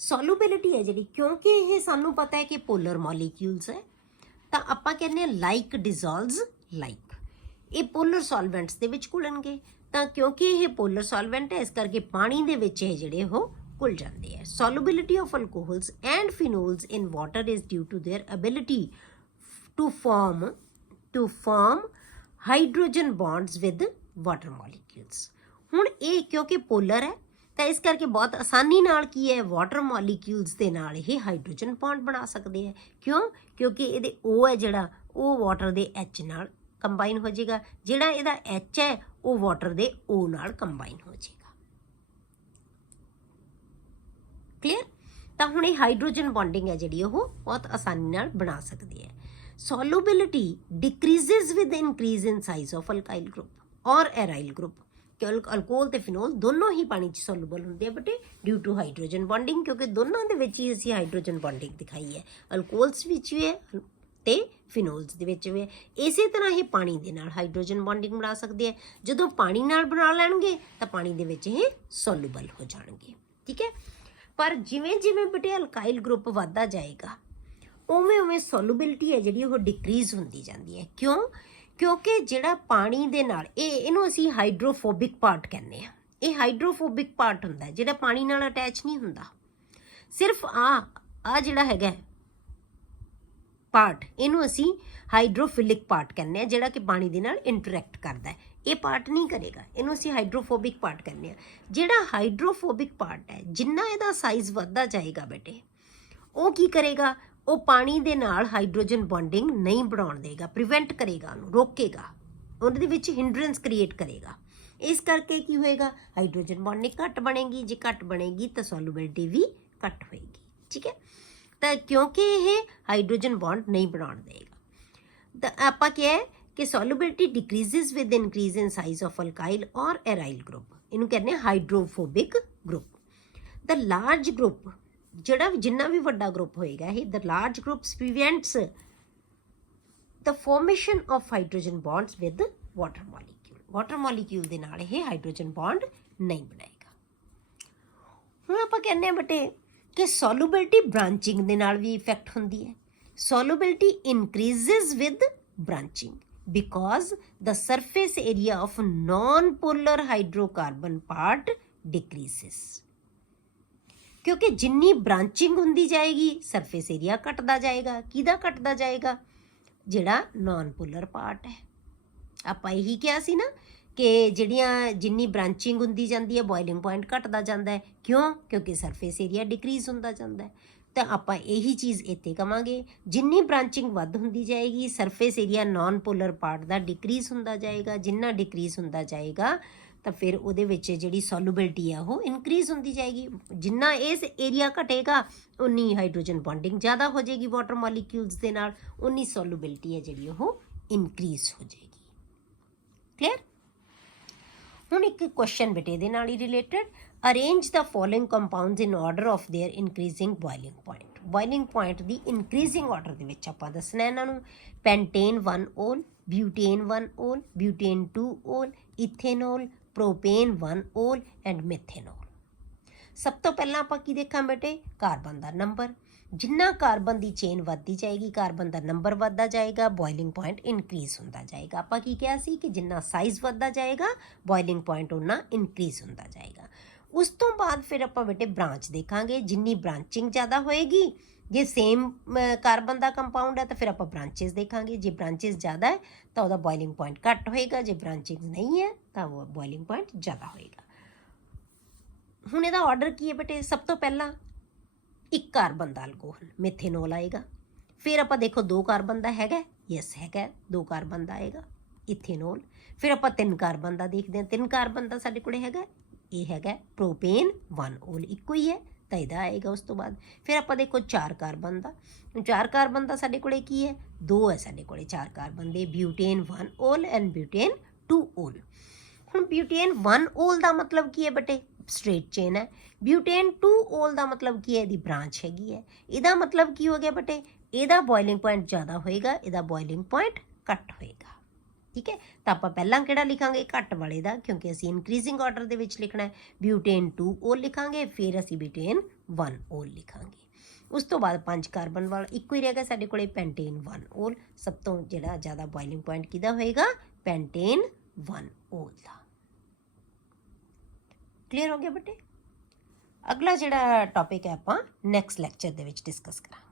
ਸੋਲੂਬਿਲਿਟੀ ਹੈ ਜਿਹੜੀ, ਕਿਉਂਕਿ ਇਹ ਸਾਨੂੰ ਪਤਾ ਹੈ ਕਿ ਪੋਲਰ ਮੋਲੀਕਿਊਲਸ ਹੈ ਤਾਂ ਆਪਾਂ ਕਹਿੰਦੇ ਹਾਂ ਲਾਈਕ ਡਿਜ਼ੋਲਵਸ ਲਾਈਕ। ਇਹ ਪੋਲਰ ਸੋਲਵੈਂਟਸ ਦੇ ਵਿੱਚ ਘੁਲਣਗੇ ਤਾਂ ਕਿਉਂਕਿ ਇਹ ਪੋਲਰ ਸੋਲਵੈਂਟ ਹੈ ਇਸ ਕਰਕੇ ਪਾਣੀ ਦੇ ਵਿੱਚ ਇਹ ਜਿਹੜੇ ਉਹ ਘੁਲ ਜਾਂਦੇ ਹੈ। Solubility of alcohols and phenols in water is due to their ability to form hydrogen bonds with water molecules. ਹੁਣ ਇਹ ਕਿਉਂਕਿ ਪੋਲਰ ਹੈ ਤਾਂ ਇਸ ਕਰਕੇ ਬਹੁਤ ਆਸਾਨੀ ਨਾਲ ਕੀ ਹੈ ਵਾਟਰ ਮੋਲੀਕਿਊਲਸ ਦੇ ਨਾਲ ਇਹ ਹਾਈਡਰੋਜਨ ਬੌਂਡ ਬਣਾ ਸਕਦੇ ਹੈ। ਕਿਉਂ? ਕਿਉਂਕਿ ਇਹਦੇ O ਹੈ ਜਿਹੜਾ ਉਹ ਵਾਟਰ ਦੇ H ਨਾਲ ਕੰਬਾਈਨ ਹੋ ਜਾਏਗਾ, ਜਿਹੜਾ ਇਹਦਾ H ਹੈ ਉਹ ਵਾਟਰ ਦੇ O ਨਾਲ ਕੰਬਾਈਨ ਹੋ ਜਾਏਗਾ। ਕਲੀਅਰ? ਤਾਂ ਹੁਣ ਇਹ ਹਾਈਡਰੋਜਨ ਬੌਂਡਿੰਗ ਹੈ ਜਿਹੜੀ ਉਹ ਬਹੁਤ ਆਸਾਨੀ ਨਾਲ ਬਣਾ ਸਕਦੇ ਹੈ। Solubility decreases with increase in size of alkyl group or aryl group. ਕਿ ਅਲਕੋਹਲ ਤੇ ਫਿਨੋਲ ਦੋਨੋਂ ਹੀ ਪਾਣੀ 'ਚ ਸੋਲੂਬਲ ਹੁੰਦੇ ਆ ਬੇਟੇ ਡਿਊ ਟੂ ਹਾਈਡਰੋਜਨ ਬੌਂਡਿੰਗ, ਕਿਉਂਕਿ ਦੋਨਾਂ ਦੇ ਵਿੱਚ ਹੀ ਅਸੀਂ ਹਾਈਡਰੋਜਨ ਬੌਂਡਿੰਗ ਦਿਖਾਈ ਹੈ, ਅਲਕੋਹਲਸ ਵਿੱਚ ਵੀ ਹੈ ਤੇ ਫਿਨੋਲਸ ਦੇ ਵਿੱਚ ਵੀ ਹੈ। ਇਸੇ ਤਰ੍ਹਾਂ ਹੀ ਪਾਣੀ ਦੇ ਨਾਲ ਹਾਈਡਰੋਜਨ ਬੌਂਡਿੰਗ ਬਣਾ ਸਕਦੇ ਆ। ਜਦੋਂ ਪਾਣੀ ਨਾਲ ਬਣਾ ਲੈਣਗੇ ਤਾਂ ਪਾਣੀ ਦੇ ਵਿੱਚ ਇਹ ਸੋਲੂਬਲ ਹੋ ਜਾਣਗੇ। ਠੀਕ ਹੈ, ਪਰ ਜਿਵੇਂ ਜਿਵੇਂ ਬੇਟੇ ਅਲਕਾਈਲ ਗਰੁੱਪ ਵੱਧਦਾ ਜਾਏਗਾ ਉਵੇਂ ਉਵੇਂ ਸੋਲੂਬਿਲਿਟੀ ਹੈ ਜਿਹੜੀ ਉਹ ਡਿਕਰੀਜ਼ ਹੁੰਦੀ ਜਾਂਦੀ ਹੈ। ਕਿਉਂ? ਕਿਉਂਕਿ ਜਿਹੜਾ ਪਾਣੀ ਦੇ ਨਾਲ ਇਹਨੂੰ ਅਸੀਂ ਹਾਈਡਰੋਫੋਬਿਕ ਪਾਰਟ ਕਹਿੰਦੇ ਆ। ਇਹ ਹਾਈਡਰੋਫੋਬਿਕ ਪਾਰਟ ਹੁੰਦਾ ਜਿਹੜਾ ਪਾਣੀ ਨਾਲ ਅਟੈਚ ਨਹੀਂ ਹੁੰਦਾ। ਸਿਰਫ ਆ ਜਿਹੜਾ ਹੈਗਾ ਪਾਰਟ ਇਹਨੂੰ ਅਸੀਂ ਹਾਈਡਰੋਫਿਲਿਕ ਪਾਰਟ ਕਹਿੰਦੇ ਆ, ਜਿਹੜਾ ਕਿ ਪਾਣੀ ਦੇ ਨਾਲ ਇੰਟਰੈਕਟ ਕਰਦਾ ਹੈ। ਇਹ ਪਾਰਟ ਨਹੀਂ ਕਰੇਗਾ, ਇਹਨੂੰ ਅਸੀਂ ਹਾਈਡਰੋਫੋਬਿਕ ਪਾਰਟ ਕਹਿੰਦੇ ਆ। ਜਿਹੜਾ ਹਾਈਡਰੋਫੋਬਿਕ ਪਾਰਟ ਹੈ ਜਿੰਨਾ ਇਹਦਾ ਸਾਈਜ਼ ਵੱਧਦਾ ਜਾਏਗਾ ਬੇਟੇ ਉਹ ਕੀ ਕਰੇਗਾ, ਉਹ ਪਾਣੀ ਦੇ ਨਾਲ ਹਾਈਡਰੋਜਨ ਬੌਂਡਿੰਗ ਨਹੀਂ ਬਣਾਉਣ ਦੇਗਾ, ਪ੍ਰੀਵੈਂਟ ਕਰੇਗਾ, ਉਹਨੂੰ ਰੋਕੇਗਾ, ਉਹਦੇ ਵਿੱਚ ਹਿੰਡਰੈਂਸ ਕ੍ਰੀਏਟ ਕਰੇਗਾ। ਇਸ ਕਰਕੇ ਕੀ ਹੋਏਗਾ ਹਾਈਡਰੋਜਨ ਬੌਂਡਿੰਗ ਘੱਟ ਬਣੇਗੀ। ਜੇ ਘੱਟ ਬਣੇਗੀ ਤਾਂ ਸੋਲੂਬਿਲਿਟੀ ਵੀ ਘੱਟ ਹੋਏਗੀ। ਠੀਕ ਹੈ, ਤਾਂ ਕਿਉਂਕਿ ਇਹ ਹਾਈਡਰੋਜਨ ਬੌਂਡ ਨਹੀਂ ਬਣਾਉਣ ਦੇਗਾ ਤਾਂ ਆਪਾਂ ਕਿਹਾ ਹੈ ਕਿ solubility decreases with increase in size of alkyl or aryl group. ਇਹਨੂੰ ਕਹਿੰਦੇ ਆ hydrophobic group. The large group ਜਿੰਨਾ ਵੀ ਵੱਡਾ ਗਰੁੱਪ ਹੋਏਗਾ ਇਹ the large groups prevents the formation of hydrogen bonds with water molecule. Water molecule ਦੇ ਨਾਲ ਇਹ ਹਾਈਡਰੋਜਨ ਬੌਂਡ ਨਹੀਂ ਬਣਾਏਗਾ। ਹੁਣ ਆਪਾਂ ਕਹਿੰਦੇ ਆ ਬੇਟੇ ਕਿ ਸੋਲੂਬਿਲਿਟੀ ਬ੍ਰਾਂਚਿੰਗ ਦੇ ਨਾਲ ਵੀ ਇਫੈਕਟ ਹੁੰਦੀ ਹੈ। ਸੋਲੂਬਿਲਿਟੀ increases with branching because the surface area of non-polar hydrocarbon part decreases। ਕਿਉਂਕਿ ਜਿੰਨੀ ਬ੍ਰਾਂਚਿੰਗ ਹੁੰਦੀ ਜਾਏਗੀ ਸਰਫੇਸ ਏਰੀਆ ਘਟਦਾ ਜਾਏਗਾ। ਕਿਹਦਾ ਘਟਦਾ ਜਾਏਗਾ? ਜਿਹੜਾ ਨਾਨ ਪੋਲਰ ਪਾਰਟ ਹੈ। ਆਪਾਂ ਇਹੀ ਕਿਹਾ ਸੀ ਨਾ ਕਿ ਜਿੰਨੀ ਬ੍ਰਾਂਚਿੰਗ ਹੁੰਦੀ ਜਾਂਦੀ ਹੈ ਬੋਇਲਿੰਗ ਪੁਆਇੰਟ ਘਟਦਾ ਜਾਂਦਾ ਹੈ। ਕਿਉਂ? ਕਿਉਂਕਿ ਸਰਫੇਸ ਏਰੀਆ ਡਿਕਰੀਜ਼ ਹੁੰਦਾ ਜਾਂਦਾ ਹੈ। ਤਾਂ ਆਪਾਂ ਇਹੀ ਚੀਜ਼ ਇੱਥੇ ਕਵਾਂਗੇ, ਜਿੰਨੀ ਬ੍ਰਾਂਚਿੰਗ ਵੱਧ ਹੁੰਦੀ ਜਾਏਗੀ surface area non polar part ਦਾ ਡਿਕਰੀਜ਼ ਹੁੰਦਾ ਜਾਏਗਾ। ਜਿੰਨਾ ਡਿਕਰੀਜ਼ ਹੁੰਦਾ ਜਾਏਗਾ ਤਾਂ ਫਿਰ ਉਹਦੇ ਵਿੱਚ ਜਿਹੜੀ ਸੋਲੂਬਿਲਿਟੀ ਆ ਉਹ ਇਨਕਰੀਜ਼ ਹੁੰਦੀ ਜਾਏਗੀ। ਜਿੰਨਾ ਇਸ ਏਰੀਆ ਘਟੇਗਾ ਉਨੀ ਹਾਈਡਰੋਜਨ ਬੌਂਡਿੰਗ ਜ਼ਿਆਦਾ ਹੋ ਜਾਏਗੀ ਵਾਟਰ ਮੋਲੀਕਿਊਲਸ ਦੇ ਨਾਲ, ਉਨੀ ਸੋਲੂਬਿਲਿਟੀ ਹੈ ਜਿਹੜੀ ਉਹ ਇਨਕਰੀਜ਼ ਹੋ ਜਾਏਗੀ। ਕਲੀਅਰ? ਹੁਣ ਇੱਕ ਕੁਐਸਚਨ ਬੇਟੇ ਦੇ ਨਾਲ ਹੀ related, arrange the following compounds in order of their increasing boiling point. Boiling point ਦੀ ਇਨਕਰੀਜ਼ਿੰਗ ਆਰਡਰ ਦੇ ਵਿੱਚ ਆਪਾਂ ਦੱਸਣਾ ਇਹਨਾਂ ਨੂੰ। Pentane 1 올, butane 1 올, butane 2 올, ethanol, propane 1 올 and methanol. ਸਭ ਤੋਂ ਪਹਿਲਾਂ ਆਪਾਂ ਕੀ ਦੇਖਾਂ ਬੇਟੇ? ਕਾਰਬਨ ਦਾ ਨੰਬਰ। ਜਿੰਨਾ ਕਾਰਬਨ ਦੀ ਚੇਨ ਵੱਧਦੀ ਜਾਏਗੀ ਕਾਰਬਨ ਦਾ ਨੰਬਰ ਵੱਧਦਾ ਜਾਏਗਾ, ਬੋਇਲਿੰਗ ਪੁਆਇੰਟ ਇਨਕਰੀਜ਼ ਹੁੰਦਾ ਜਾਏਗਾ। ਆਪਾਂ ਕੀ ਕਿਹਾ ਸੀ ਕਿ ਜਿੰਨਾ ਸਾਈਜ਼ ਵੱਧਦਾ ਜਾਏਗਾ ਬੋਇਲਿੰਗ ਪੁਆਇੰਟ ਉਨਾ ਇਨਕਰੀਜ਼ ਹੁੰਦਾ ਜਾਏਗਾ। ਉਸ ਤੋਂ ਬਾਅਦ ਫਿਰ ਆਪਾਂ ਬੇਟੇ ਬ੍ਰਾਂਚ ਦੇਖਾਂਗੇ। ਜਿੰਨੀ ਬ੍ਰਾਂਚਿੰਗ ਜ਼ਿਆਦਾ ਹੋਏਗੀ, ਜੇ ਸੇਮ ਕਾਰਬਨ ਦਾ ਕੰਪਾਊਂਡ ਹੈ ਤਾਂ ਫਿਰ ਆਪਾਂ ਬ੍ਰਾਂਚਿਸ ਦੇਖਾਂਗੇ। ਜੇ ਬ੍ਰਾਂਚਿਸ ਜ਼ਿਆਦਾ ਹੈ ਤਾਂ ਉਹਦਾ ਬੋਇਲਿੰਗ ਪੁਆਇੰਟ ਘੱਟ ਹੋਏਗਾ, ਜੇ ਬ੍ਰਾਂਚਿੰਗ ਨਹੀਂ ਹੈ ਤਾਂ ਉਹ ਬੋਇਲਿੰਗ ਪੁਆਇੰਟ ਜ਼ਿਆਦਾ ਹੋਏਗਾ। ਹੁਣ ਇਹਦਾ ਆਰਡਰ ਕੀ ਹੈ ਬੇਟੇ? ਸਭ ਤੋਂ ਪਹਿਲਾਂ ਇੱਕ ਕਾਰਬਨ ਦਾ ਅਲਕੋਹਲ ਮਿਥੇਨੋਲ ਆਏਗਾ। ਫਿਰ ਆਪਾਂ ਦੇਖੋ 2 ਕਾਰਬਨ ਦਾ ਹੈਗਾ, ਯੈਸ ਹੈਗਾ, 2 ਕਾਰਬਨ ਦਾ ਆਏਗਾ ਇਥੇਨੋਲ। ਫਿਰ ਆਪਾਂ 3 ਕਾਰਬਨ ਦਾ ਦੇਖਦੇ ਹਾਂ, 3 ਕਾਰਬਨ ਦਾ ਸਾਡੇ ਕੋਲ ਹੈਗਾ, ਇਹ ਹੈਗਾ ਪ੍ਰੋਪੇਨ 1 올, ਇੱਕੋ ਹੀ ਹੈ ਤਾਂ ਇਹਦਾ ਆਏਗਾ। ਉਸ ਤੋਂ ਬਾਅਦ ਫਿਰ ਆਪਾਂ ਦੇਖੋ 4 ਕਾਰਬਨ ਦਾ। 4 ਕਾਰਬਨ ਦਾ ਸਾਡੇ ਕੋਲੇ ਕੀ ਹੈ? 2 ਹੈ ਸਾਡੇ ਕੋਲੇ 4 ਕਾਰਬਨ ਦੇ, ਬਿਊਟੇਨ 1 올 ਐਂਡ ਬਿਊਟੇਨ 2 올। ਹੁਣ ਬਿਊਟੇਨ 1 올 ਦਾ ਮਤਲਬ ਕੀ ਹੈ ਬੇਟੇ? ਸਟ੍ਰੇਟ ਚੇਨ ਹੈ। ਬਿਊਟੇਨ 2 올 ਦਾ ਮਤਲਬ ਕੀ ਹੈ? ਇਹਦੀ ਬ੍ਰਾਂਚ ਹੈਗੀ ਹੈ। ਇਹਦਾ ਮਤਲਬ ਕੀ ਹੋ ਗਿਆ ਬੇਟੇ? ਇਹਦਾ ਬੋਇਲਿੰਗ ਪੁਆਇੰਟ ਜ਼ਿਆਦਾ ਹੋਏਗਾ, ਇਹਦਾ ਬੋਇਲਿੰਗ ਪੁਆਇੰਟ ਘੱਟ ਹੋਏਗਾ। ਠੀਕ ਹੈ, ਤਾਂ ਆਪਾਂ ਪਹਿਲਾਂ ਕਿਹੜਾ ਲਿਖਾਂਗੇ? ਘੱਟ ਵਾਲੇ ਦਾ, ਕਿਉਂਕਿ ਅਸੀਂ ਇਨਕਰੀਜ਼ਿੰਗ ਆਰਡਰ ਦੇ ਵਿੱਚ ਲਿਖਣਾ ਹੈ। ਬਿਊਟੇਨ 2 올 ਲਿਖਾਂਗੇ, ਫਿਰ ਅਸੀਂ ਬਿਊਟੇਨ 1 올 ਲਿਖਾਂਗੇ। ਉਸ ਤੋਂ ਬਾਅਦ 5 ਕਾਰਬਨ ਵਾਲਾ ਇੱਕੋ ਹੀ ਰਹਿ ਗਿਆ ਸਾਡੇ ਕੋਲੇ, ਪੈਂਟੇਨ 1 올। ਸਭ ਤੋਂ ਜਿਹੜਾ ਜ਼ਿਆਦਾ ਬੋਇਲਿੰਗ ਪੁਆਇੰਟ ਕਿਹਦਾ ਹੋਏਗਾ? ਪੈਂਟੇਨ 1 올 ਦਾ। ਕਲੀਅਰ ਹੋ ਗਿਆ ਬੇਟੇ? ਅਗਲਾ ਜਿਹੜਾ ਟੌਪਿਕ ਹੈ ਆਪਾਂ ਨੈਕਸਟ ਲੈਕਚਰ ਦੇ ਵਿੱਚ ਡਿਸਕਸ ਕਰਾਂਗੇ।